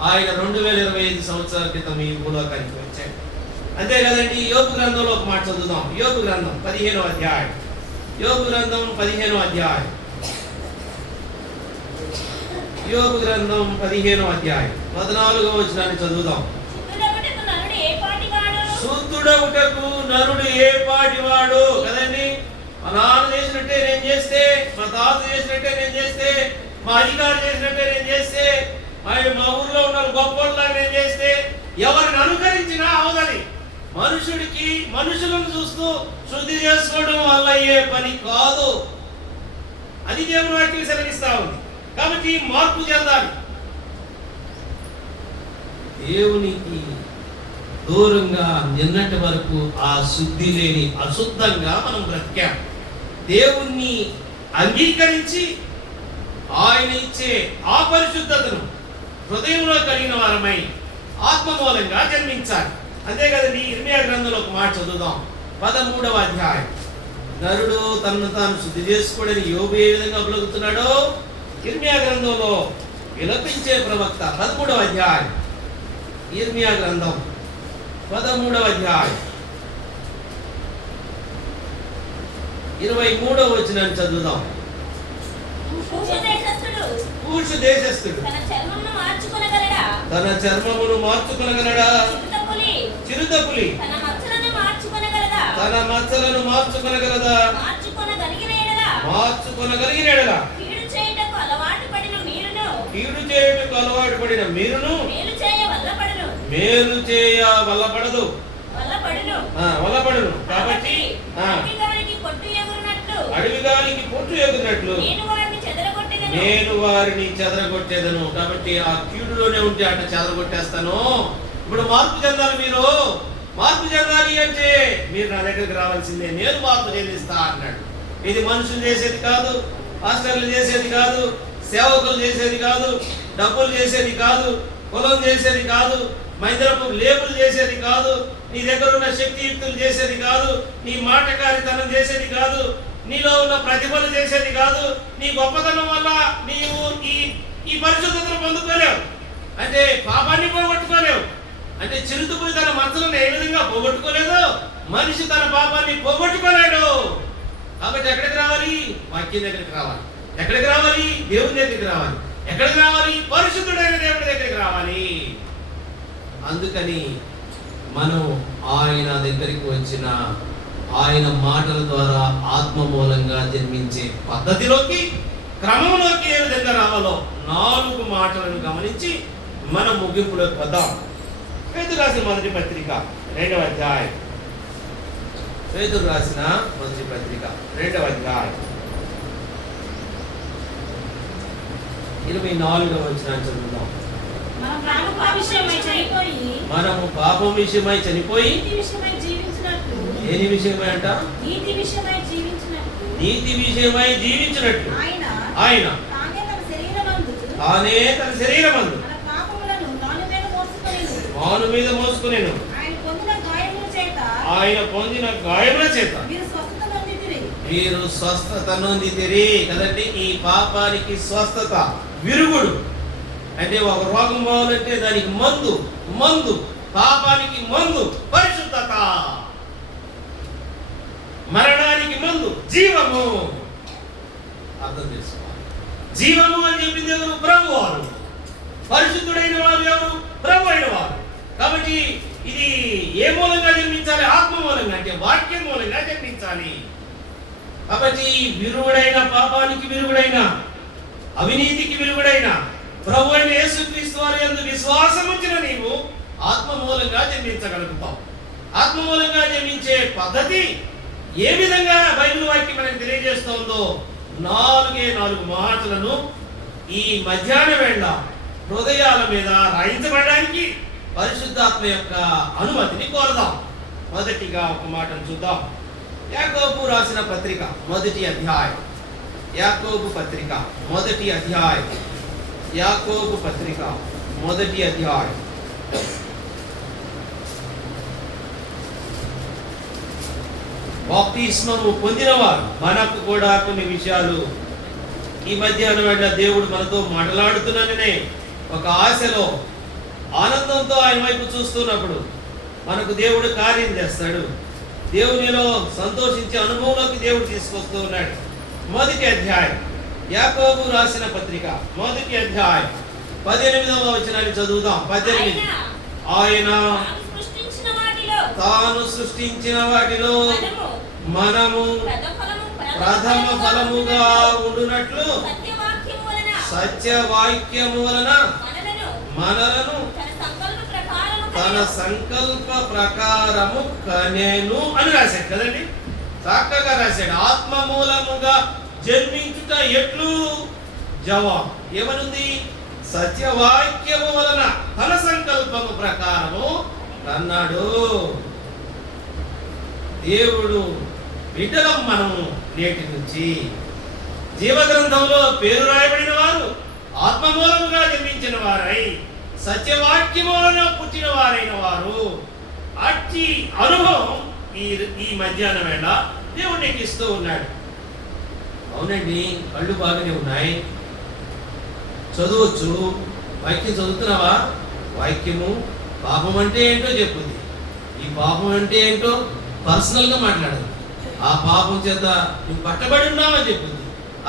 ఆయన 2025 సంవత్సరాల క్రితం ఈ భూలోకానికి వచ్చాడు. అంతే కదండి. యోబు గ్రంథంలో ఒక మాట చదువుదాం. యోబు గ్రంథం 15వ అధ్యాయం. యోబు గ్రంథం 15వ అధ్యాయం. యోబు గ్రంథం 15వ అధ్యాయం 14వ వచనాన్ని చదువుదాం. శుద్ధుడవుటకు నరుడు ఏ పాటివాడు కదండి. మా నాన్న చేసినట్టే నేను చేస్తే, మా తాత చేసినట్టే నేను చేస్తే, మా అధికారులు చేసినట్టే నేను చేస్తే, మా ఊర్లో ఉన్న గొప్పలాగా నేను చేస్తే ఎవరిని అనుకరించినా అవదని. మనుషుడికి మనుషులను చూస్తూ శుద్ధి చేసుకోవడం వల్ల అయ్యే పని కాదు. అది దేవుని వాక్యం సెలవిస్తా ఉంది. కాబట్టి మార్పు చెందాలి. దేవునికి దూరంగా నిన్నటి వరకు ఆ శుద్ధి లేని అశుద్ధంగా మనం బ్రతికాం. దేవుణ్ణి అంగీకరించి ఆయన ఇచ్చే ఆ పరిశుద్ధతను హృదయంలో కలిగిన వారమై ఆత్మ మూలంగా జన్మించాలి. అంతే కదండి. ఇర్మియా గ్రంథంలో ఒక మాట చదువుదాం. 13వ అధ్యాయం. నరుడు తనను తాను శుద్ధి చేసుకోవడని యోబు ఏ విధంగా పలుకుతున్నాడో ఇర్మియా గ్రంథంలో విలపించే ప్రవక్త 13వ అధ్యాయం. ఇర్మియా గ్రంథం 13వ అధ్యాయం 23వ వచనాన్ని చదువుదాం. కూషు దేశస్థుడు తన చర్మమును మార్చుకొనగలడా? చిరుతపులి తన మచ్చలను మార్చుకొనగలదా? మార్చుకొనగలిగిన ఎడల కీడు చేయుటకు అలవాటు పడిన మీరును మేలు చేయ వల్లపడును. వల్లపడును. కాబట్టి అడవిగానికి పొట్టు ఎగురినట్లు నేను వారిని చెదరగొట్టేదను. కాబట్టి ఆ కీడులోనే ఉంటే అట్లా చెదరగొట్టేస్తాను. ఇప్పుడు మార్పు చెందాలి. మీరు మార్పు చెందాలి అంటే మీరు నా దగ్గరికి రావాల్సిందే. నేను మార్పు చెందిస్తా అన్నాడు. ఇది మనుషులు చేసేది కాదు, పాస్టర్లు చేసేది కాదు, సేవకులు చేసేది కాదు, డబ్బులు చేసేది కాదు, కులం చేసేది కాదు, మహిళలకు లేబుల్ చేసేది కాదు, నీ దగ్గర ఉన్న శక్తియుక్తులు చేసేది కాదు, నీ మాటకారితనం చేసేది కాదు, నీలో ఉన్న ప్రతిభలు చేసేది కాదు. నీ గొప్పతనం వల్ల నీవు ఈ పరిశుద్ధతను పొందుకోలేవు. అంటే పాపాన్ని పోగొట్టుకోలేవు. అంటే చిరుతపులి తన మచ్చలను ఏ విధంగా పోగొట్టుకోలేదు, మనిషి తన పాపాన్ని పోగొట్టుకోలేడు. కాబట్టి ఎక్కడికి రావాలి? వాక్యం దగ్గరికి రావాలి. ఎక్కడికి రావాలి? దేవుని దగ్గరికి రావాలి. ఎక్కడికి రావాలి? పరిశుద్ధుడైన దేవుడి దగ్గరికి రావాలి. అందుకని మనం ఆయన దగ్గరికి వచ్చిన ఆయన మాటల ద్వారా ఆత్మ మూలంగా జన్మించే పద్ధతిలోకి, క్రమంలోకి ఏ విధంగా రావాలో 4 మాటలను గమనించి మనం ముగింపులోకి వద్దాం. పేతురు రాసిన మొదటి పత్రిక 2వ అధ్యాయం. పేతురు రాసిన మొదటి పత్రిక 2వ అధ్యాయం 24వ వచనాన్ని చదువుదాం. మనము పాపం విషయమై చనిపోయి దేని విషయమై అంట? నీతి విషయమై జీవించినట్లు ఆయన తానే తన శరీరమందు మాను మీద మోసుకొనెను. ఆయన పొందిన గాయముల చేత మీరు స్వస్థత నొందితిరి. కదండి. ఈ పాపానికి స్వస్థత, విరుగుడు. అంటే ఒక రోగం పోవాలంటే దానికి మందు. పాపానికి మందు పరిశుద్ధత, మరణానికి మందు జీవము. అర్థం చేసుకోవాలి. జీవము అని చెప్పింది ఎవరు? ప్రభు వారు. పరిశుద్ధుడైన వారు ఎవరు? ప్రభు అయిన వారు. కాబట్టి ఇది ఏ మూలంగా జన్మించాలి? ఆత్మ మూలంగా, అంటే వాక్యం మూలంగా జన్మించాలి. కాబట్టి విరుగుడైన, పాపానికి విరుగుడైన, అవినీతికి విరుగుడైన ప్రభు అయిన యేసుక్రీస్తు వారి యందు విశ్వాసం ఉంచిన నీవు ఆత్మ మూలంగా జన్మించగలుగుతావు. ఆత్మ మూలంగా జన్మించే పద్ధతి ఏ విధంగా బైబిల్ వాక్యం మనకు తెలియజేస్తుందో 4 మాటలను ఈ మధ్యాహ్న వేళ హృదయాల మీద రాయించబడడానికి పరిశుద్ధాత్మ యొక్క అనుమతిని కోరదాం. మొదటిగా ఒక మాటను చూద్దాం. యాకోబు రాసిన పత్రిక 1వ అధ్యాయం. యాకోబు పత్రిక 1వ అధ్యాయం. యాకోబు పత్రిక 1వ అధ్యాయం. బాప్తిస్మము పొందినవారు మనకు కూడా కొన్ని విషయాలు ఈ మధ్యాహ్నం వేళ దేవుడు మనతో మాట్లాడుతున్నాననే ఒక ఆశలో, ఆనందంతో ఆయన వైపు చూస్తున్నప్పుడు మనకు దేవుడు కార్యం చేస్తాడు. దేవునిలో సంతోషించే అనుభవంలోకి దేవుడు తీసుకొస్తూ ఉన్నాడు. 1వ అధ్యాయం. యాకోబు రాసిన పత్రిక 1వ అధ్యాయం 18వ వచనాన్ని చదువుదాం. 18. ఆయన తాను సృష్టించిన వాటిలో మనము ప్రథమ ఫలముగా ఉండునట్లు సత్యవాక్యము వలన మనలను తన తన సంకల్ప ప్రకారము కనెను అని రాశాడు కదండి. చక్కగా రాశాడు. ఆత్మ మూలముగా జన్మించుట ఎట్లు? జవాబు ఏమనుంది? సత్యవాక్యము వలన తన సంకల్పము ప్రకారము అన్నాడు. దేవుడు బిడ్డలం మనము నేటి నుంచి. జీవగ్రంథంలో పేరు రాయబడిన వారు ఆత్మ మూలముగా జన్మించిన వారై సత్యవాక్యము వలన పుట్టిన వారైన వారు. అట్టి అనుభవం ఈ మధ్యాహ్నం వేళ దేవుడు నీకు ఇస్తూ ఉన్నాడు. అవునండి, కళ్ళు బాగానే ఉన్నాయి, చదవచ్చు. వాక్యం చదువుతున్నావా? వాక్యము పాపం అంటే ఏంటో చెప్పుద్ది. ఈ పాపం అంటే ఏంటో పర్సనల్గా మాట్లాడదు. ఆ పాపం చేత నువ్వు పట్టబడి ఉన్నావని చెప్పుద్ది.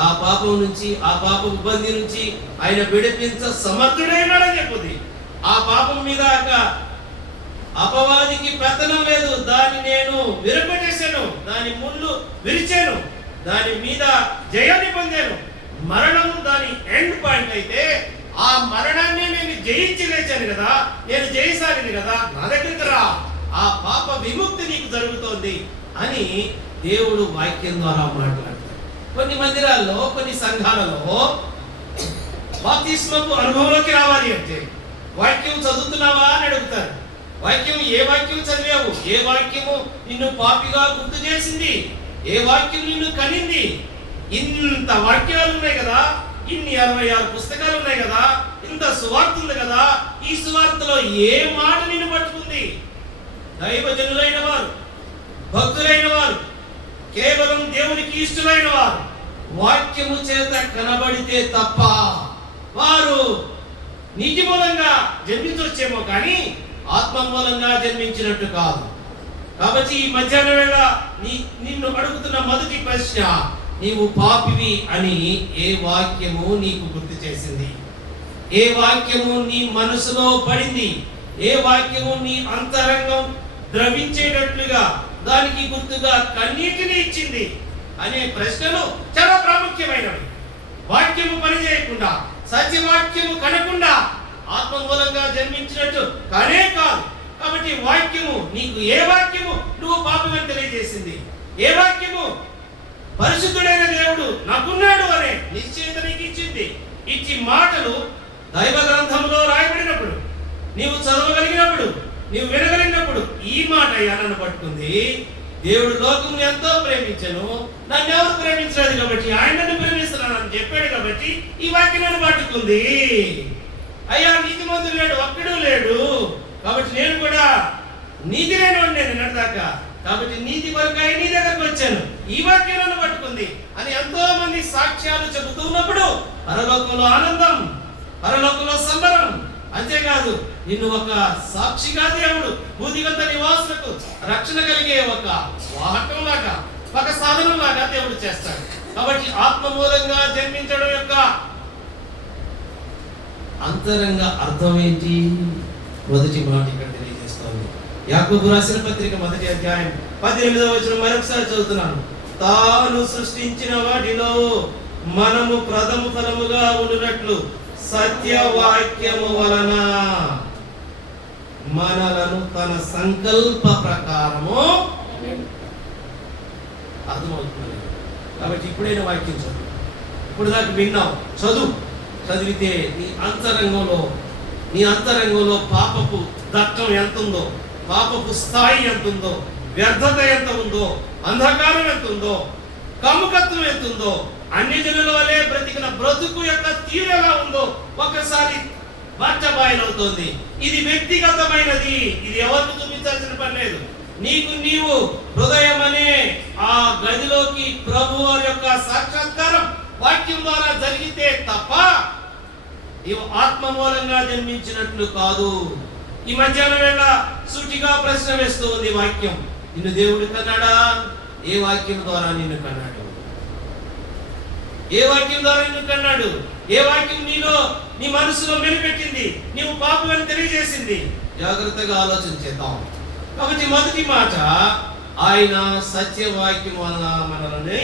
ఆ పాపం నుంచి, ఆ పాప ఇబ్బంది నుంచి ఆయన విడిపించ సమర్థుడైనాడని చెప్పుద్ది. ఆ పాపం మీద అపవాదికి పెత్తనం లేదు. దాన్ని నేను విరగొట్టేశాను, దాని ముళ్ళు విరిచాను, దాని మీద జయాన్ని పొందాను. మరణం దాని ఎండ్ పాయింట్ అయితే ఆ మరణాన్ని నేను జయించి లేచాను కదా, నేను జయసాగిని కదా, నా దగ్గరికి రా, ఆ పాప విముక్తి నీకు జరుగుతోంది అని దేవుడు వాక్యం ద్వారా మాట్లాడతాడు. కొన్ని మందిరాల్లో, కొన్ని సంఘాలలో బాప్తిస్మపు అనుభవంలోకి రావాలి అంటే వాక్యం చదువుతున్నావా అని అడుగుతారు. వాక్యం ఏ వాక్యం చదివావు? ఏ వాక్యము నిన్ను పాపిగా గుర్తు చేసింది? ఏ వాక్యం నిన్ను కనింది? ఇంత వాక్యాలు ఉన్నాయి కదా, ఇన్ని 66 పుస్తకాలు ఉన్నాయి కదా, ఇంత సువార్త ఉంది కదా, ఈ సువార్తలో ఏ మాట నిన్ను పట్టుకుంది? దైవజనులైన వారు, భక్తులైన వారు, కేవలం దేవునికి ఇష్టమైన వారు వాక్యము చేత కనబడితే తప్ప వారు నీటి మూలంగా జన్మించొచ్చేమో కానీ ఆత్మ మూలంగా జన్మించినట్టు కాదు. కాబట్టి ఈ మధ్యాహ్నం వేళ నిన్ను అడుగుతున్న మొదటి ప్రశ్న, నీవు పాపివి అని ఏ వాక్యము నీకు గుర్తు చేసింది? ఏ వాక్యము నీ మనసులో పడింది? ఏ వాక్యము నీ అంతరంగం ద్రవించేటట్లుగా దానికి గుర్తుగా కన్నీటిని ఇచ్చింది అనే ప్రశ్నలు చాలా ప్రాముఖ్యమైనవి. వాక్యము పనిచేయకుండా, సత్యవాక్యము కనకుండా ఆత్మ మూలంగా జన్మించినట్టు కానే కాదు. కాబట్టి వాక్యము నీకు ఏ వాక్యము నువ్వు పాపమని తెలియజేసింది? ఏ వాక్యము పరిశుద్ధుడైన దేవుడు నాకున్నాడు అనే నిశ్చయిత నీకు ఇచ్చింది? ఇచ్చి మాటలు దైవ గ్రంథంలో రాయబడినప్పుడు, నీవు చదవగలిగినప్పుడు, నీవు వినగలిగినప్పుడు ఈ మాట నన్ను పట్టుకుంది. దేవుడు లోకమును ఎంతో ప్రేమించను, నన్ను ఎవరు ప్రేమించలేదు కాబట్టి ఆయన నన్ను ప్రేమిస్తున్నానని చెప్పాడు కాబట్టి ఈ వాక్యం నన్ను పట్టుకుంది. అయ్యా, నీతిమంతుడు లేడు, ఒక్కడు లేడు, కాబట్టి నేను కూడా నీతి లేనివాడిని నేను నిన్నటిదాకా, కాబట్టి నీతి కొరకై నీ దగ్గరకు వచ్చాను, ఈ వాక్యం నన్ను పట్టుకుంది అని ఎంతో మంది సాక్ష్యాలు చెబుతూ ఉన్నప్పుడు పరలోకంలో ఆనందం, పరలోకంలో సంబరం. అంతేకాదు, నిన్ను ఒక సాక్షిగా దేవుడు భూదిగంత నివాసులకు రక్షణ కలిగే ఒక వాహకం లాగా, ఒక సాధనం లాగా దేవుడు చేస్తాడు. కాబట్టి ఆత్మ మూలంగా జన్మించడం యొక్క అంతరంగ అర్థం ఏంటి? మొదటి మాట ఇక్కడ తెలియజేస్తోంది. యాకోబు రాసిన పత్రిక 1వ అధ్యాయం 18వ వచనం మరొకసారి చదువుతున్నాను. తాను సృష్టించిన వాటిలో మనము ప్రథమ ఫలముగా ఉండునట్లు సత్యవాక్యము వలన మనలను తన సంకల్ప ప్రకారము అర్థమవుతుంది. కాబట్టి ఇప్పుడైనా వాక్యం చదువు. ఇప్పుడు దాకా విన్నావు, చదివితే నీ అంతరంగంలో పాపపు దట్టం ఎంత ఉందో, పాపపు స్థాయి ఎంత ఉందో, వ్యర్థత ఎంత ఉందో, అంధకారం ఎంత ఉందో, కాముకత్వం ఎంత ఉందో, అన్ని జనుల వలె బ్రతికిన బ్రతుకు యొక్క తీరు ఎలా ఉందో ఒక్కసారి బట్టబయలవుతోంది. ఇది వ్యక్తిగతమైనది, ఇది ఎవరికి చూపించాల్సిన పని లేదు. నీకు నీవు హృదయం అనే ఆ గదిలోకి ప్రభు యొక్క సాక్షాత్కారం వాక్యం ద్వారా జరిగితే తప్ప నీవు ఆత్మ మూలంగా జన్మించినట్లు కాదు. ఈ మధ్యాహ్నం వేళ సూటిగా ప్రశ్న వేస్తూ ఉంది వాక్యం. నిన్ను దేవుడు కన్నాడా? ఏ వాక్యం ద్వారా నిన్ను కన్నాడు? ఏ వాక్యం ద్వారా నిన్ను కన్నాడు? ఏ వాక్యం నీ మనసులో మెలిపెట్టింది, నీవు పాపమని తెలియజేసింది? జాగ్రత్తగా ఆలోచన చేద్దాం. కాబట్టి మొదటి మాట, ఆయన సత్యవాక్యం వలన మనల్ని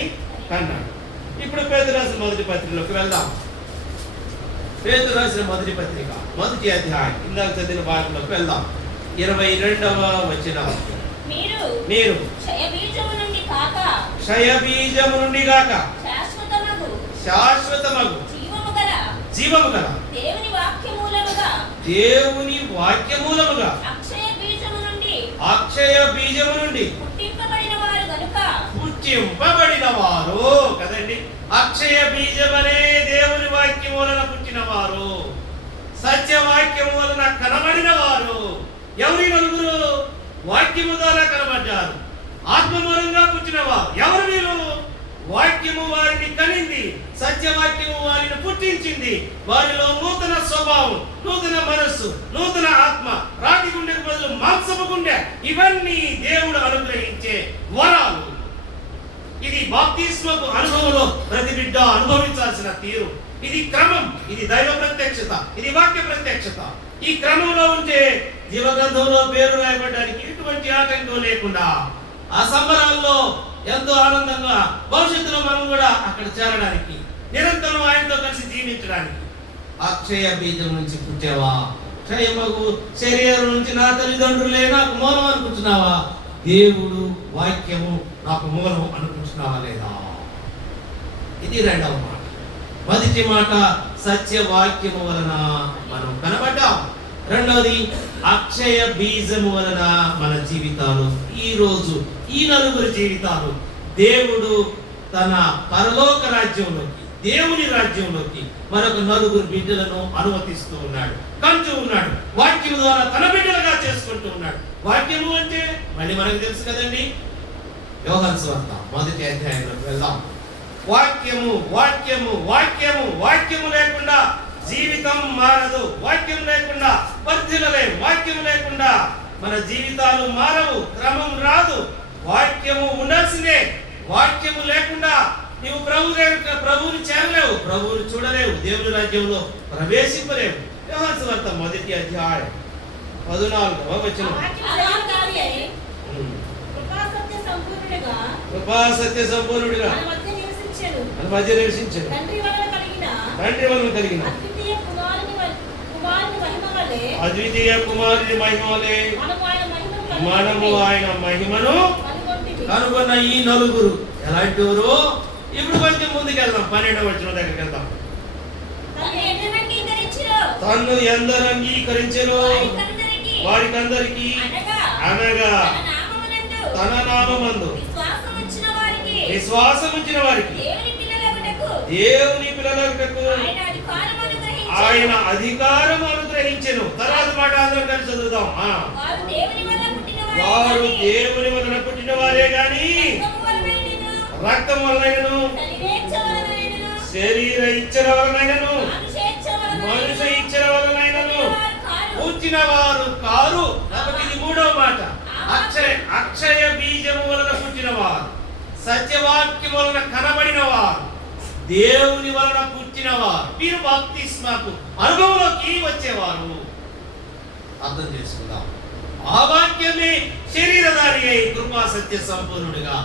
కన్నాడు. ఇప్పుడు పేతురు రాసిన మొదటి పత్రికలోకి వెళ్దాం. పేతురు రాసిన మొదటి పత్రిక 1వ అధ్యాయం ఇందాక చదివిన భాగంలోకి వెళ్దాం. 22వ వచనం. మీరు క్షయబీజము నుండి కాక క్షయబీజము నుండి గాక శాశ్వతమగు జీవము గల దేవుని వాక్యమూలముగా దేవుని వాక్యమూలముగా అక్షయ బీజము నుండి పుట్టింపబడిన వారు గనుక పుట్టింపబడిన వారు కదండి. అక్షయ బీజమనే దేవుని వాక్యము వలన పుట్టిన వారు, సత్యవాక్యము వలన కనబడిన వారు. ఎవరి నలుగురు? వాక్యము ద్వారా కనబడ్డారు, ఆత్మమూలంగా పుట్టినవారు. ఎవరు వీరు? వాక్యము వారిని కనింది, సత్యవాక్యము వారిని పుట్టించింది. వారిలో నూతన స్వభావం, నూతన మనస్సు, నూతన ఆత్మ, రాతి గుండెకు బదులు మాంసపు గుండె, ఇవన్నీ దేవుడు అనుగ్రహించే వరాలు. ఇది బాప్తిస్మపు అనుభవంలో ప్రతి బిడ్డ అనుభవించాల్సిన తీరు. ఇది క్రమం, ఇది దైవ ప్రత్యక్షత, ఇది వాక్య ప్రత్యక్షత. ఈ క్రమంలో ఉంటే జీవగ్రంథంలో పేరు రాయబడడానికి ఎటువంటి ఆటంకం లేకుండా ఆ సంబరాల్లో ఎంతో ఆనందంగా భవిష్యత్తులో మనం కూడా అక్కడ చేరడానికి, నిరంతరం ఆయనతో కలిసి జీవించడానికి. అక్షయ బీజం నుంచి పుట్టావా? క్షయమగు శరీరం నుంచి నా తల్లిదండ్రులే నాకు మూలం అనుకుంటున్నావా? దేవుడు వాక్యము నాకు మూలం అనుకుంటున్నావా లేదా? ఇది రెండవ మాట. మొదటి మాట సత్యవాక్యము వలన మనం కనబడ్డాం. రెండవది అక్షయ బీజము వలన మన జీవితాలు, ఈ రోజు ఈ నలుగురి జీవితాలు దేవుడు తన పరలోక రాజ్యంలోకి, దేవుని రాజ్యంలోకి మరొక నలుగురు బిడ్డలను అనుమతిస్తూ ఉన్నాడు, కంటూ ఉన్నాడు. వాక్యము ద్వారా తన బిడ్డలుగా చేసుకుంటూ ఉన్నాడు. వాక్యము అంటే మళ్ళీ మనకు తెలుసు కదండి, యోహాను సువార్త 1వ అధ్యాయంలోకి వెళ్దాం. వాక్యము వాక్యము వాక్యము వాక్యము లేకుండా జీవితం మారదు. వాక్యం లేకుండా వర్ధిల్లలేము. వాక్యం లేకుండా మన జీవితాలు మారవు, క్రమం రాదు. వాక్యము ఉండాల్సిందే. వాక్యము లేకుండా నీవు ప్రభువుని చేరలేవు, ప్రభువుని చూడలేవు, దేవుని రాజ్యంలో ప్రవేశింపలేవు. యోహాను సువార్త 1వ అధ్యాయం 14వ వచనం. కృపా సత్య సంపూర్ణుడిగా మన మధ్య నివసించెను. తండ్రి వలన కలిగిన అద్వితీయ కుమారుని మహిమ వలె మనము ఆయన మహిమను కనుగొన్న ఈ నలుగురు ఎలాంటి వారు? ఇప్పుడు కొంచెం ముందుకు వెళ్దాం, 12వ వచనం దగ్గరికి వెళ్దాం. తన్ను ఎందరు అంగీకరించెను వారికందరికి అనగా తన నామమందు విశ్వాసం ఉంచిన వారికి దేవుని పిల్లలకు ఆయన అధికారం అనుగ్రహించెను. తర్వాత మాట అందరం కలిసి చదువుదాం. వారు దేవుని వలన పుట్టిన వారే గాని రక్తం వలనైనను, శరీర ఇచ్చల వలనైనను, మనుష్య ఇచ్చల వలనైనను పుట్టిన వారు కారు. కాబట్టి ఇది మూడవ మాట. అక్షయ బీజము వలన పుట్టిన వారు, సత్యవాక్యం వలన కనబడిన వారు, దేవుని వలన పుట్టిన వారు, వీరు బాప్తిస్మకు అనుభవంలోకి వచ్చేవారు. అర్థం చేసుకుందాం. ఆ వాక్యమే శరీరధారి అయి కృపా సత్య సంపూర్ణుడిగా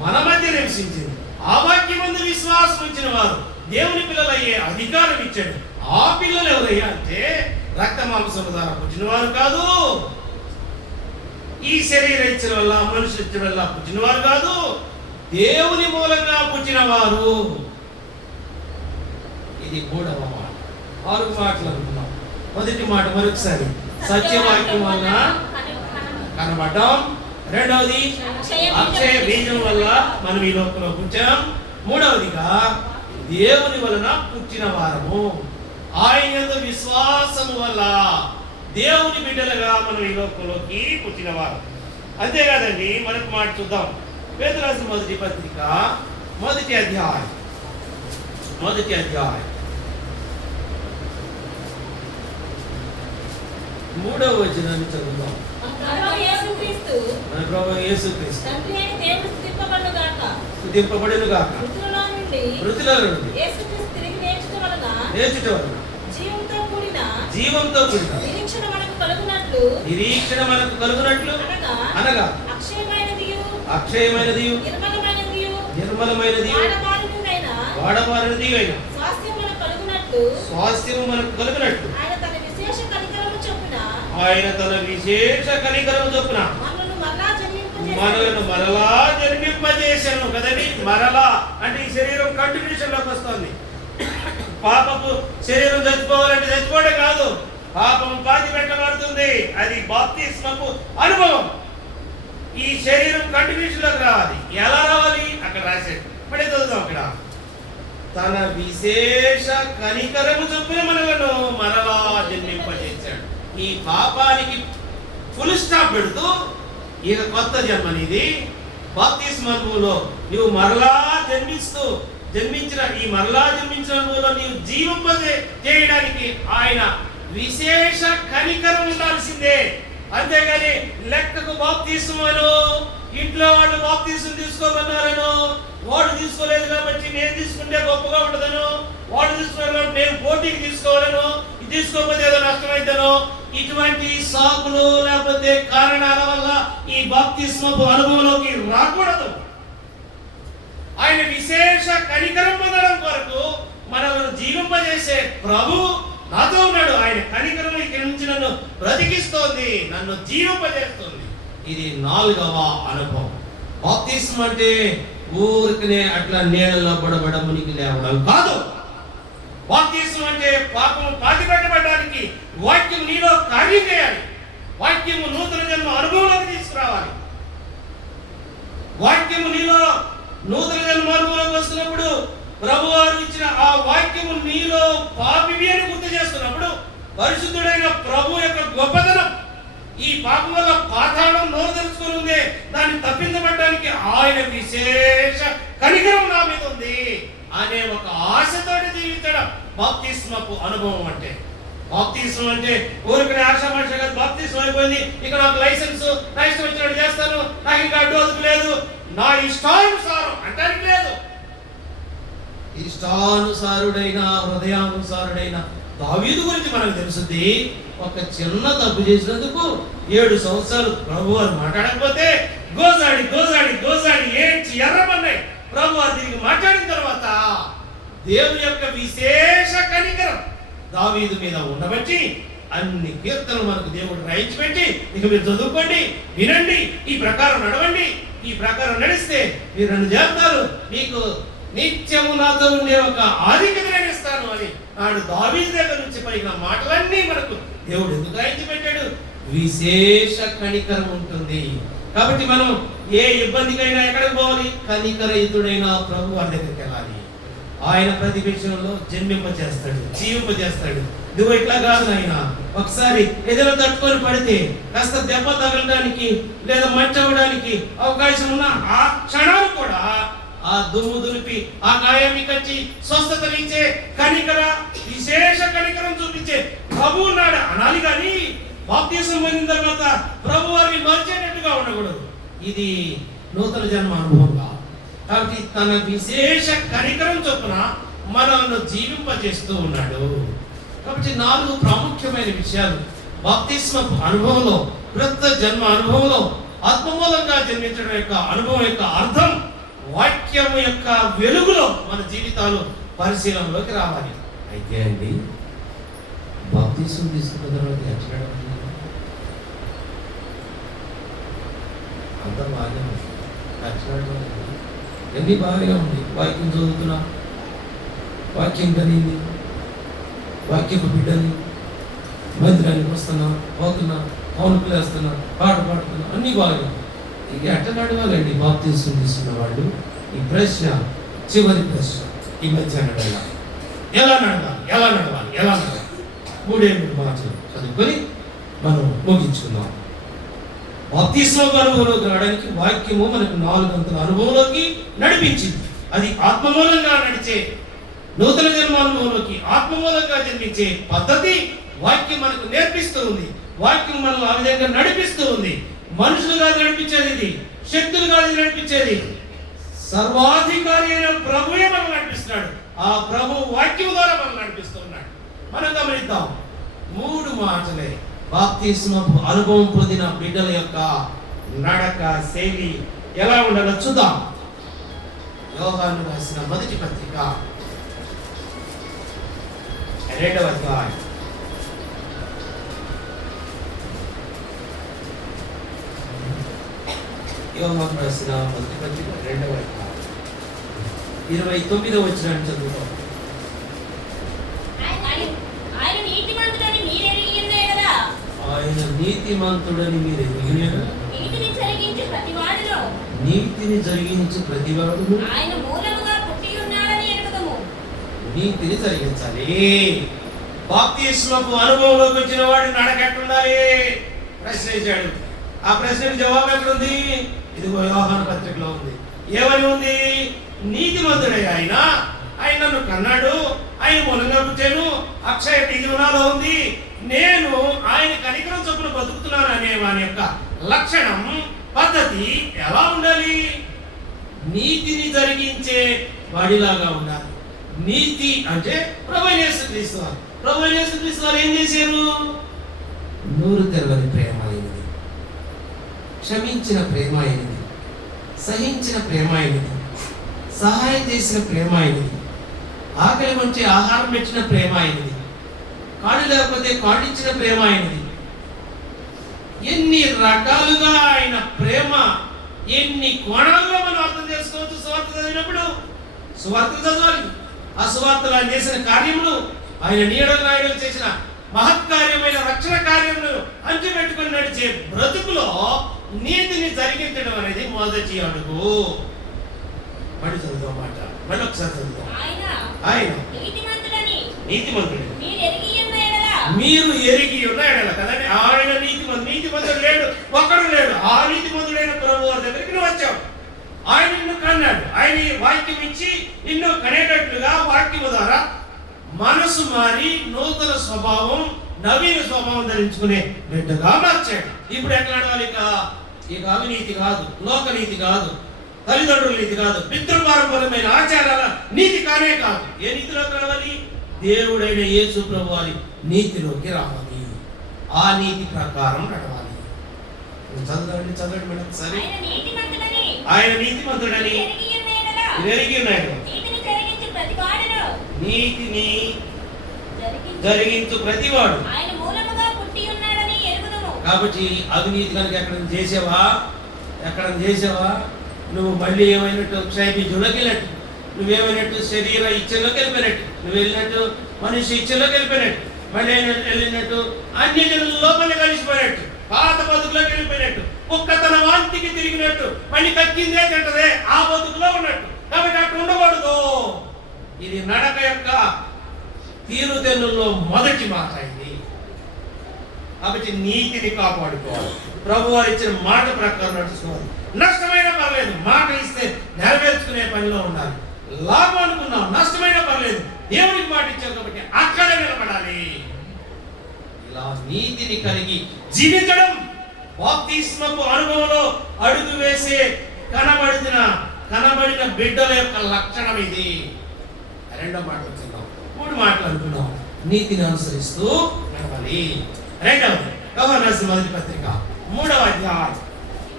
మన మధ్య నివసించింది. ఆ వాక్యమందు విశ్వాసం ఉంచిన వారు దేవుని పిల్లలయ్యే అధికారం ఇచ్చాడు. ఆ పిల్లలు ఎవరయ్యా అంటే రక్త మాంసముల ద్వారా పుట్టిన వారు కాదు, ఈ శరీర ఇచ్చిన వల్ల, మనుషుల ఇచ్చిన వల్ల పుట్టిన వారు కాదు, దేవుని మూలంగా పుట్టిన వారు. ఇది మూడవ మాట. 6 మాటలు అనుకున్నాం. మొదటి మాట మరొకసారి, సత్యవాక్యం వల్ల కనబడ్డాం. రెండవది అక్షయ బీజం వల్ల మనం ఈ లోకంలో పుట్టాం. మూడవదిగా దేవుని వలన పుట్టిన వారము, ఆయన యందు విశ్వాసము వల్ల దేవుని బిడ్డలుగా మనం ఈ లోకంలోకి పుట్టిన వారు. అంతేకాదండి, మరొక మాట చూద్దాం. పేతురు రాసిన మొదటి పత్రిక 1వ అధ్యాయం 3వ వచనాన్ని చదువుదాం. మన ప్రభువు యేసుక్రీస్తు స్తుతింపబడును గాక, మృతుల నుండి లేచుట వలన జీవంతో కూడిన నిరీక్షణ మనకు కలుగునట్లు అనగా అక్షయమైనది నిర్మలమైనది వాడబారినది అయిన స్వాస్థ్యము మనకు కలుగునట్లు ఆయన తన విశేష కనికరము చొప్పున మనలను మరలా జన్మింపజేశాను కదండి. మరలా అంటే ఈ శరీరం కంటిన్యూషన్ లోకి వస్తుంది. పాపపు శరీరం చచ్చిపోవాలంటే చచ్చిపోవడం కాదు, పాపం పాతి పెట్టబడుతుంది. అది బాప్తిస్మపు అనుభవం. ఈ శరీరం కంటిన్యూషన్ లోకి రావాలి. ఎలా రావాలి? అక్కడ రాశాడు. మళ్ళీ చదువుదాం. అక్కడ తన విశేష కనికరము చొప్పున మనలను మరలా జన్మింపజేశాడు. ఈ పాపానికి ఫుల్ స్టాప్ పెడుతూ ఇక కొత్త జన్మనిది బాప్తిస్మ అనుభవంలో నువ్వు మరలా జన్మించిన ఈ మరలా జన్మించిన అనుభవంలో నీవు జీవింపజేయడానికి ఆయన విశేష కనికరం ఉండాల్సిందే. అంతేగాని లెక్కకు బాప్తిస్మను ఇంట్లో వాళ్ళు బాప్తిస్మం తీసుకోమన్నారను, వాడు తీసుకోలేదు కాబట్టి నేను తీసుకుంటే గొప్పగా ఉండదను, వాడు తీసుకున్నారు కాబట్టి నేను పోటీకి తీసుకోవాలను, ఇది తీసుకోకపోతే ఏదో నష్టమైందను, ఇటువంటి సాకులు లేకపోతే కారణాల వల్ల ఈ బాప్తిస్మపు అనుభవంలోకి రాకూడదు. ఆయన విశేష కనికరం పొందడం కొరకు మనల్ని జీవింపజేసే ప్రభు నాతో ఉన్నాడు. ఆయన కనికరం ఇక్కడి నుంచి నన్ను బ్రతికిస్తోంది, నన్ను జీవింపజేస్తుంది. ఇది 4వ అనుభవం. బాప్తిస్మం అంటే ఊరికనే అట్లా నీళ్ళలో బడబడ మునిగి లేవడం కాదు. బాప్తిస్మం అంటే పాపం పాతిపెట్టబడడానికి వాక్యం నీలో కార్యం చేయాలి. వాక్యము నూతన జన్మ అనుభవంలోకి తీసుకురావాలి. వాక్యము నీలో నూతన జన్మ అనుభవంలోకి వస్తున్నప్పుడు ప్రభువారు ఇచ్చిన ఆ వాక్యము నీలో పాపివి అని గుర్తు చేస్తున్నప్పుడు పరిశుద్ధుడైన ప్రభు యొక్క గొప్పతనం, ఈ పాపం వల్ల పాతాళం నోరు తెరుచుకొని ఉందే దాన్ని తప్పించబడడానికి ఆయన విశేష కనికరం నా మీద ఉంది అనే ఒక ఆశతోటి జీవించడం బాప్తిస్మపు అనుభవం అంటే. బాప్తిస్మం అంటే ఊరికనే ఆశామాషగా బాప్తిస్మం అయిపోయింది, ఇక నాకు లైసెన్స్, నా ఇష్టం వచ్చినట్టు చేస్తాను, నాకు ఇంకా అడ్డు వదుకు లేదు, నా ఇష్టానుసారం అంటానికి లేదు. ఇష్టానుసారుడైన హృదయానుసారుడైన దావీదు గురించి మనకు తెలుసుద్ది. ఒక చిన్న తప్పు చేసినందుకు 7 సంవత్సరాలు ప్రభు వారు మాట్లాడకపోతే గోజాడి గోజాడి గోజాడి ఏడ్చి ఎర్రమన్నాయి. ప్రభు వారు తిరిగి మాట్లాడిన తర్వాత దేవుని యొక్క విశేష కనికరం దావీదు మీద ఉండబట్టి అన్ని కీర్తనలు మనకు దేవుడు రాయించి పెట్టి ఇక మీరు చదువుకోండి, వినండి, ఈ ప్రకారం నడవండి, ఈ ప్రకారం నడిస్తే మీరు నన్ను చేస్తారు, మీకు నిత్యము నాతో ఉండే ఒక ఆధిక్యత నేను ఇస్తాను అని నాడు దావీదు దగ్గర నుంచి పలికిన మాటలన్నీ మనకు దేవుడు ఎందుకు రాయించి పెట్టాడు? విశేష కనికరం ఉంటుంది. కాబట్టి మనం ఏ ఇబ్బందికైనా ఎక్కడికి పోవాలి? కనికరయుతుడైన ప్రభు వారి దగ్గరికి వెళ్ళాలి. ఆయన ప్రతి విషయంలో జన్మింపజేస్తాడు, జీవింపజేస్తాడు. నువ్వు ఇట్లా కాదు నాయన, ఒకసారి ఏదైనా తట్టుకొని పడితే కాస్త దెబ్బ తగలడానికి లేదా మంచి అవ్వడానికి అవకాశం ఉన్న ఆ క్షణాలు కూడా ఆ దుమ్ము దులిపి ఆ గాయాన్ని కచ్చి స్వస్థతనిచ్చే కనికర విశేష కనికరం చూపించే ప్రభు ఉన్నాడు అనాలి. కానీ బాప్తిసం పొందిన తర్వాత ప్రభు వారిని మర్చేటట్టుగా ఉండకూడదు. ఇది నూతన జన్మ అనుభవంగా. కాబట్టి తన విశేష కనికరం చొప్పున మనల్ని జీవింపజేస్తూ ఉన్నాడు. కాబట్టి 4 ప్రాముఖ్యమైన విషయాలు బాప్తిస్మ అనుభవంలో, క్రొత్త జన్మ అనుభవంలో, ఆత్మమూలంగా జన్మించడం యొక్క అనుభవం యొక్క అర్థం వాక్యం యొక్క వెలుగులో మన జీవితాలు పరిశీలనలోకి రావాలి. అయితే అండి బాప్తిస్మం తీసుకున్న తర్వాత ఎట్లా అంత బాగా ఎన్ని బాగానే ఉంది. వాక్యం చదువుతున్నా, వాక్యం కలిగింది, వాక్యపు బిడ్డని, మందిరానికి వస్తున్నా, పోతున్నా, పౌనుకులు వేస్తున్నా, పాట పాడుతున్నా, అన్ని బాగా. ఇక ఎట్లా నడవాలండి బాప్తిస్మం తీసుకున్న వాళ్ళు? ఈ ప్రశ్న చివరి ప్రశ్న ఈ మధ్యాహ్నం ఎలా నడవాలి 3 మాటలు చదువుకొని మనం ముగించుకుందాం. బాప్తిస్మం అనుభవంలోకి రావడానికి వాక్యము మనకు 4 అంతల అనుభవంలోకి నడిపించింది. అది ఆత్మమూలంగా నడిచే నూతన జన్మ అనుభవంలోకి ఆత్మమూలంగా జన్మించే పద్ధతి వాక్యం మనకు నేర్పిస్తూ ఉంది. వాక్యం మనల్ని ఆ విధంగా నడిపిస్తూ ఉంది. మనుషులు కాదు నడిపించేది, ఇది శక్తులు కాదు నడిపించేది, సర్వాధికారి అయిన ప్రభువే మనల్ని నడిపిస్తున్నాడు. ఆ ప్రభు వాక్యం ద్వారా మనల్ని నడిపిస్తూ ఉన్నాడు. మనం గమనిద్దాం. 3 మాటలే బాప్తిస్మపు అనుభవం పొందిన బిడ్డల యొక్క నడక శైలి ఎలా ఉండాలో చూద్దాం. యోహాను రాసిన మొదటి పత్రిక 2వ అధ్యాయం యోహాను రాసిన మొదటి పత్రిక 2వ అధ్యాయం 29వ వచనాన్ని చదువుతాం. ఆయన నీతిమంతుడని మీరెరిగి ఉన్నారు కదా. ఆయన నీతిమంతుడని మీరు ఎరిగిన నీతిని జరిగించు ప్రతివాడును నీతిని జరిగించు ప్రతివాడును ఆయన మూలముగా పుట్టి ఉన్నాడని ఎరుగుదము. నీతిని జరిగించాలి. బాప్తిస్మపు అనుభవంలోకి వచ్చిన వాడి నడక ఎట్లుండాలి ప్రశ్న వేశాడు. ఆ ప్రశ్నకు జవాబు ఎక్కడుంది? ఇదిగో యోహాను పత్రికలో ఉంది. ఏమని ఉంది? నీతిమంతుడే ఆయన నన్ను కన్నాడు, ఆయన మూలంగా పుట్టాను, అక్షయ జీవనాలో ఉంది, నేను ఆయన కనికరం చొప్పున బతుకుతున్నాను అనే వాని యొక్క లక్షణం పద్ధతి ఎలా ఉండాలి? నీతిని జరిగించే వాడిలాగా ఉండాలి. నీతి అంటే ప్రభువైన యేసుక్రీస్తు వారు. ప్రభువైన యేసుక్రీస్తు వారు ఏం చేశారు? నూరు తెరవని ప్రేమ అయినది, క్షమించిన ప్రేమ అయినది, సహించిన ప్రేమ అయినది, సహాయం చేసిన ప్రేమ అయినది, ఆకలి వంచి ఆహారం పెట్టిన ప్రేమ అయినది, కాళ్ళు లేకపోతే కాళ్ళు ఇచ్చిన ప్రేమ అయినది. ఎన్ని రకాలుగా ఆయన ప్రేమ ఎన్ని కోణాల్లో మనం అర్థం చేసుకోవచ్చు. సువార్త చదివినప్పుడు సువార్తలు చదవాలి. ఆ సువార్తలు ఆయన చేసిన కార్యములు, ఆయన నీడలు నాయుడు చేసిన మహత్కార్యమైన రక్షణ కార్యములు అంటిపెట్టుకుని నడిచే బ్రతుకులో నీతిని జరిగించడం అనేది మొదటి అడుగు. మళ్ళీ చదువుతాం మాట, మళ్ళీ ఒకసారి చదువుతాం. ఆయన నీతిమంతుడని నీతిమంతుడు మీరు ఎరిగి మీరు ఎరిగి ఉన్న ఎడల ఉన్నాడు కదండి. ఆయన నీతిమంతుడు లేడు, ఒక్కడు లేడు. ఆ నీతిమంతుడైన ప్రభు వారి దగ్గరికి నువ్వు వచ్చావు. ఆయన నిన్ను కన్నాడు. ఆయన వాక్యం ఇచ్చి నిన్ను కనేటట్లుగా వాక్యము ద్వారా మనసు మారి నూతన స్వభావం, నవీన స్వభావం ధరించుకునే బిడ్డగా మార్చాడు. ఇప్పుడు ఎట్లా నడవాలి? ఇక అవినీతి కాదు, లోకనీతి కాదు, తల్లిదండ్రుల నీతి కాదు, పితృపారంపరమైన ఆచారాల నీతి కానే కాదు. ఏ నీతిలోకి రావాలి? దేవుడైన యేసు ప్రభు వారి నీతిలోకి రావాలి. ఆ నీతి ప్రకారం నడవాలి. చదవండి మేడం ఒకసారి. ఆయన నీతిమంతుడని ఎరిగి ఉన్నాడు. నీతిని జరిగించు ప్రతివాడు. ఆయన మూలముగా పుట్టి ఉన్నాడని ఎరుగుదము. కాబట్టి అవినీతి కనుక ఎక్కడ చేసావా నువ్వు మళ్ళీ ఏమైనట్టు క్షయబీజంలోకి వెళ్ళినట్టు, నువ్వేమైనట్టు శరీర ఇచ్చలోకి వెళ్ళిపోయినట్టు, నువ్వు వెళ్ళినట్టు మనిషి ఇచ్చలోకి వెళ్ళిపోయినట్టు, మళ్ళీ వెళ్ళినట్టు అన్ని లోపల కలిసిపోయినట్టు, పాత బతుకులోకి వెళ్ళిపోయినట్టు, కుక్క తన వాంతికి తిరిగినట్టు, మళ్ళీ కక్కిందే తింటదే ఆ బతుకులో ఉన్నట్టు. కాబట్టి అట్లా ఉండకూడదు. ఇది నడక యొక్క తీరుతెన్నుల్లో మొదటి మాట ఇది. కాబట్టి నీతిని కాపాడుకోవాలి. ప్రభు వారు ఇచ్చిన మాట ప్రకారం నడుచుకోవాలి. నష్టమైనా పర్లేదు, మాట ఇస్తే నెరవేర్చుకునే పనిలో ఉండాలి. లాభం అనుకున్నాం, నష్టమైనా పర్లేదు, దేవునికి మాట ఇచ్చావు కాబట్టి అక్కడే నిలబడాలి. ఇలా నీతిని కలిగి జీవించడం బాప్తిస్మపు అనుభవంలో అడుగు వేసే కనబడిన బిడ్డల యొక్క లక్షణం ఇది. రెండో మాట వచ్చిందాం, మూడు మాటలు అనుకున్నాం. నీతిని అనుసరిస్తూ నడవాలి. రెండవది యోహాను రాసిన మొదటి పత్రిక 3వ అధ్యాయం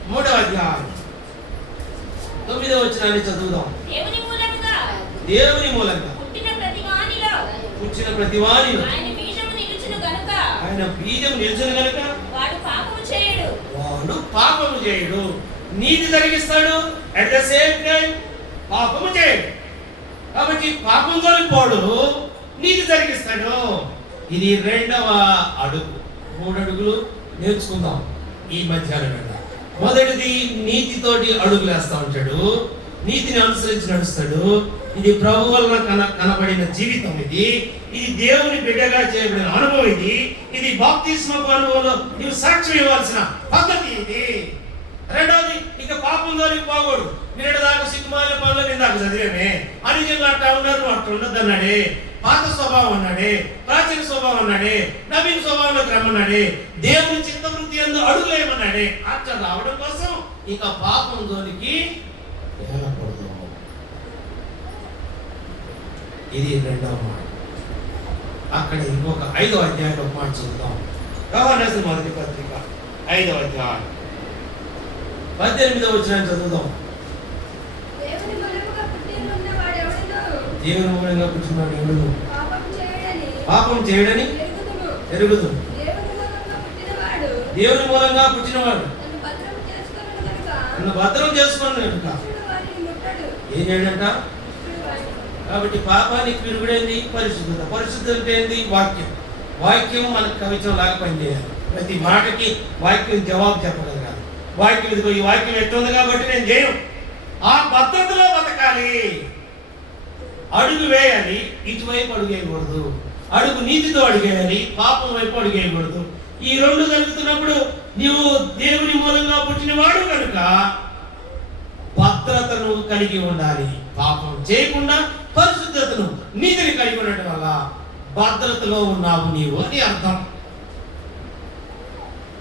9వ వచనాన్ని చదువుదాం. దేవుని మూలంగా పుట్టిన ప్రతి వానిలో ఆయన బీజం నిలుచును గనుక వాడు పాపము చేయడు. నీతి జరిగిస్తాడు, అట్ ద సేమ్ టైం పాపము చేయడు. కాబట్టి పాపం జరిగిపోడు, నీతి జరిగిస్తాడు. ఇది రెండవ అడుగు. 3 అడుగులు నేర్చుకుందాం ఈ మధ్యాహ్నం వేళ. మొదటిది నీతితోటి అడుగులు వేస్తా ఉంటాడు, నీతిని అనుసరించి నడుస్తాడు. ఇది ప్రభు వలన కనబడిన జీవితం. ఇది దేవుని బిడ్డగా చేయబడిన అనుభవం. ఇది బాప్తిస్మపు అనుభవంలో నీవు సాక్ష్యం ఇవ్వాల్సిన పద్ధతి ఇది. రెండవది, ఇక పాపం జోలికి పోకూడదు. నిన్నటి దాకా సిగ్గుమాలిన పనులు నిందాక చదివేమే అని జిల్లా అట్లా ఉన్నారు, అట్లా ఉండద్దు అన్నాడే. పాత స్వభావం అన్నాడే, ప్రాచీన స్వభావం అన్నాడే, నవీన స్వభావంలోకి రమ్మన్నాడే, దేవుని చిత్తవృత్తి యందు అడుగులేమన్నాడే. అట్లా రావడం కోసం ఇక పాపం జోలికి వెళ్ళకూడదు. ఇది రెండవ మాట. అక్కడ ఇంకొక 5వ అధ్యాయంలో ఒక మాట చదువుతాం. యోహాను రాసిన మొదటి పత్రిక 5వ అధ్యాయం 18వ వచనాన్ని చదువుదాం. దేవుని మూలముగా పుట్టినవాడు ఎవడును? దేవుని మూలంగా పుట్టినవాడు ఎవడును? పాపం చేయడని ఎరుగుదుము. దేవుని మూలంగా పుట్టినవాడు దేవుని మూలంగా పుట్టినవాడు తను భద్రం చేసుకొనును గనుక నన్ను భద్రం చేసుకున్నాడు కనుక దుష్టుడు వారిని ముట్టడు. ఏం చేయడంట. దుష్టుడు వారిని ముట్టడు. కాబట్టి పాపానికి విరుగుడేంది పరిశుద్ధత. పరిశుద్ధత అంటే ఏంది వాక్యం. వాక్యం మనకు కవిత్వం లాగా పనిచేయాలి. ప్రతి మాటకి వాక్యం జవాబు చెప్పగలగాలి. వాక్యం ఇదిగో ఈ వాక్యం ఎట్టుంది కాబట్టి నేను చేయను. ఆ పద్ధతిలో బతకాలి. అడుగు వేయాలి, ఇటువైపు అడుగు వేయకూడదు. అడుగు నీతితో అడుగేయాలి, పాపం వైపు అడుగేయకూడదు. ఈ రెండు జరుగుతున్నప్పుడు నీవు దేవుని మూలంగా పుట్టినవాడు కనుక భద్రతను కలిగి ఉండాలి. పాపం చేయకుండా పరిశుద్ధతను నీతిని కలిగి ఉండటం వల్ల భద్రతలో ఉన్నావు నీవు అని అర్థం.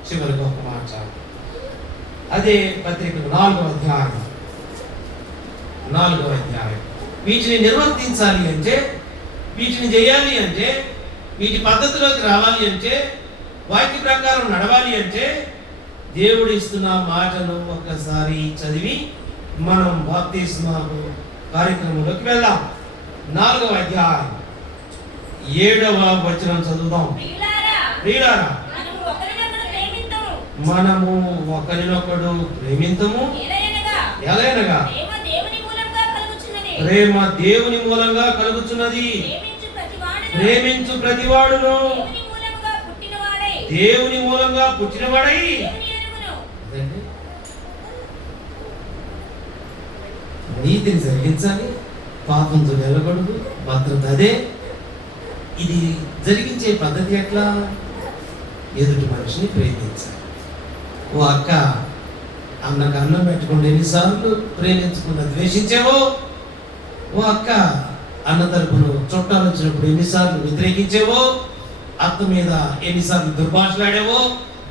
చివరికి ఒక మాట, అదే పత్రికలు 4వ అధ్యాయం. వీటిని నిర్వర్తించాలి అంటే, వీటిని చేయాలి అంటే, వీటి పద్ధతిలోకి రావాలి అంటే, వాక్య ప్రకారం నడవాలి అంటే దేవుడు ఇస్తున్న మాటను ఒక్కసారి చదివి మనం బాప్తిస్మా కార్యక్రమంలోకి వెళ్దాం. 4వ అధ్యాయం 7వ వచనం చదువుదాం. ప్రియులారా, మనము ఒకరినొకడు ప్రేమింతము. ఎలయనగా ప్రేమ దేవుని మూలంగా కలుగుచున్నది. ప్రేమించు ప్రతివాడును దేవుని మూలంగా పుట్టినవాడై. నీతిని జరిగించాలి, పాపంతో వెళ్ళకూడదు, భద్రత అదే. ఇది జరిగించే పద్ధతి ఎట్లా? ఎదుటి మనిషిని ప్రేమించాలి. ఓ అక్క అన్నకు అన్నం పెట్టుకుంటే ఎన్నిసార్లు ప్రేమించకుండా ద్వేషించావో, ఓ అక్క అన్న తరపున చుట్టాలు వచ్చినప్పుడు ఎన్నిసార్లు వ్యతిరేకించావో, అత్త మీద ఎన్నిసార్లు దుర్భాషలాడావో,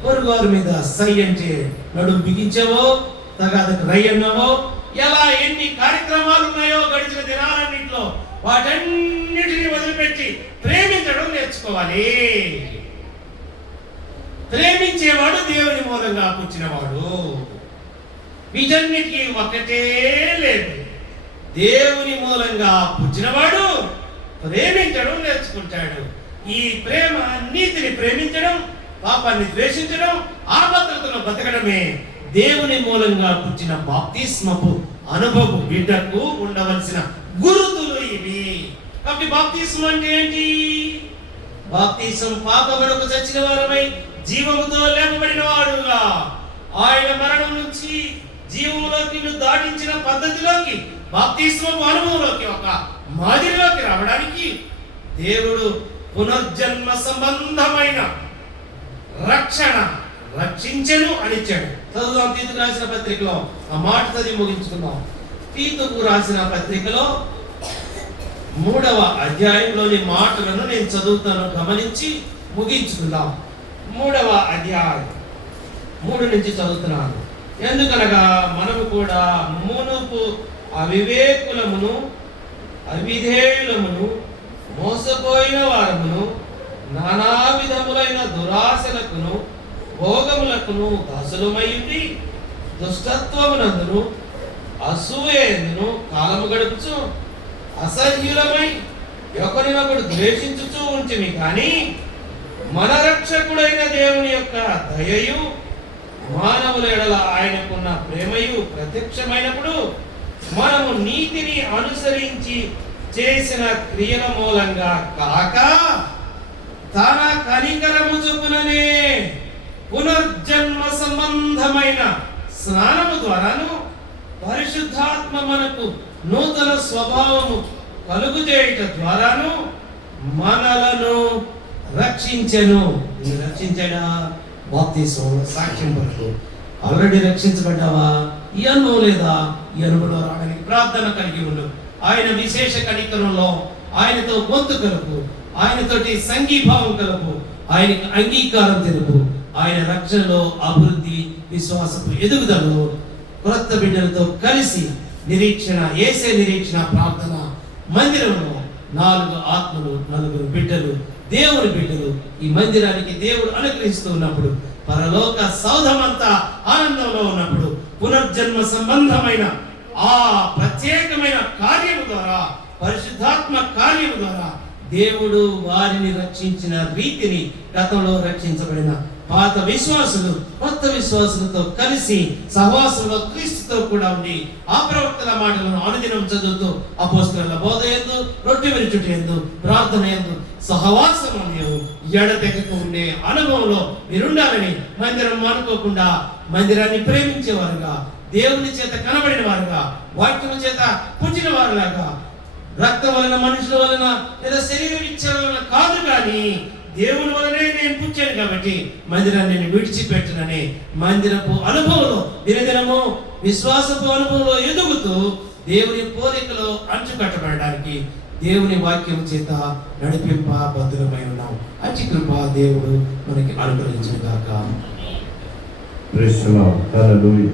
పొరుగువారి మీద సై అంటే నడుము బిగించావో, తగాదకు రై అన్నావో, ఎలా ఎన్ని కార్యక్రమాలు ఉన్నాయో గడిచిన దినాలన్నింటిలో వాటన్నిటిని వదిలిపెట్టి ప్రేమించడం నేర్చుకోవాలి. ప్రేమించేవాడు దేవుని మూలంగా పుట్టినవాడు. వీటన్నిటికీ ఒకటే లేదు. దేవుని మూలంగా పుట్టినవాడు ప్రేమించడం నేర్చుకుంటాడు. ఈ ప్రేమ నీతిని ప్రేమించడం, పాపాన్ని ద్వేషించడం, ఆ భద్రతను బతకడమే దేవుని మూలంగా పుట్టిన బాప్తిస్మపు అనుభవం. బిడ్డకు ఉండవలసిన గురుతులు ఇవి. కాబట్టి బాప్తిస్మం అంటే ఏంటి? బాప్తిసం పాపములకు చచ్చిన వారమై జీవముతో లేపబడిన వాడుగా, ఆయన మరణం నుంచి జీవములోకి దాటించిన పద్ధతిలోకి, బాప్తిస్మపు అనుభవంలోకి, ఒక మాదిరిలోకి రావడానికి దేవుడు పునర్జన్మ సంబంధమైన రక్షించెను అనిచ్చాడు. చదువుదాం తీతుకు రాసిన పత్రికలో ఆ మాట చదివి ముగించుకుందాం. తీతుకు రాసిన పత్రికలో 3వ అధ్యాయంలోని మాటలను నేను చదువుతాను, గమనించి ముగించుకుందాం. 3వ అధ్యాయం 3 నుంచి చదువుతున్నాను. ఎందుకనగా మనము కూడా మునుపు అవివేకులమును, అవిధేయులమును, మోసపోయిన వారమును, నానా విధములైన దురాశలకును భోగములకును దాసులమైంది దుష్టత్వమునందును అసూయను కాలము గడుపుచు అసహ్యులమై ఒకరినొకడు ద్వేషించుచూ ఉంచిమి. కానీ మన రక్షకుడైన దేవుని యొక్క దయయు మానవుల ఎడల ఆయనకున్న ప్రేమయు ప్రత్యక్షమైనప్పుడు మనము నీతిని అనుసరించి చేసిన క్రియల మూలంగా కాక తన కనికరము చొప్పుననే పునర్జన్మ సంబంధమైన స్నానము ద్వారాను పరిశుద్ధాత్మ మనకు నూతన స్వభావము కలుగుచేయుట ద్వారాను మనలను రక్షించెను. రక్షించాడా? బాప్తిసం సాక్ష్యం పలుకు. ఆల్రెడీ రక్షించబడ్డావా? ఈ అనుభవం లేదా? ఈ అనుభవం రావడానికి ప్రార్థన కలిగి ఉండు. ఆయన విశేష కనికరంలో ఆయనతో పొందు కలుపు, ఆయనతోటి సంఘీభావం కలుపు, ఆయనకి అంగీకారం తెలుపు. ఆయన రక్షణలో అభివృద్ధి, విశ్వాసపు ఎదుగుదలలో క్రొత్త బిడ్డలతో కలిసి నిరీక్షణ, యేసే నిరీక్షణ ప్రార్థన మందిరంలో 4 ఆత్మలు, 4 బిడ్డలు, దేవుని బిడ్డలు ఈ మందిరానికి దేవుడు అనుగ్రహిస్తూ ఉన్నప్పుడు, పరలోక సౌధమంతా ఆనందంలో ఉన్నప్పుడు, పునర్జన్మ సంబంధమైన ఆ ప్రత్యేకమైన కార్యము ద్వారా, పరిశుద్ధాత్మ కార్యము ద్వారా దేవుడు వారిని రక్షించిన రీతిని, గతంలో రక్షించబడిన పాత విశ్వాసులు కొత్త విశ్వాసులతో కలిసి సహవాసంలో క్రీస్తుతో కూడా ఉండి ఆ ప్రవక్తల మాటలను అనుదినం చదువుతూ అపోస్తలుల బోధ యందు రొట్టె విరుచుట యందు ప్రార్థన యందు సహవాసము ఎడతెగక ఉండే అనుభవంలో మీరుండాలని మందిరం అనుకోకుండా మందిరాన్ని ప్రేమించేవారుగా, దేవుని చేత కనబడిన వారుగా, వాక్యము చేత పుట్టిన వారులాగా, రక్తం వలన మనుషుల వలన లేదా శరీర ఇచ్చల వలన కాదు, కానీ దేవుని వలనే నేను పుట్టాను కాబట్టి మందిరాన్ని నేను విడిచిపెట్టనని మందిరపు అనుభవంలో దినదినము విశ్వాసపు అనుభవంలో ఎదుగుతూ దేవుని పోలికలో అంచుకట్టబడడానికి దేవుని వాక్యం చేత నడిపింప బద్ధులమై ఉన్నాం. అతి కృప దేవుడు మనకి అనుగ్రహించుగాక. Praise the lord. హల్లెలూయా.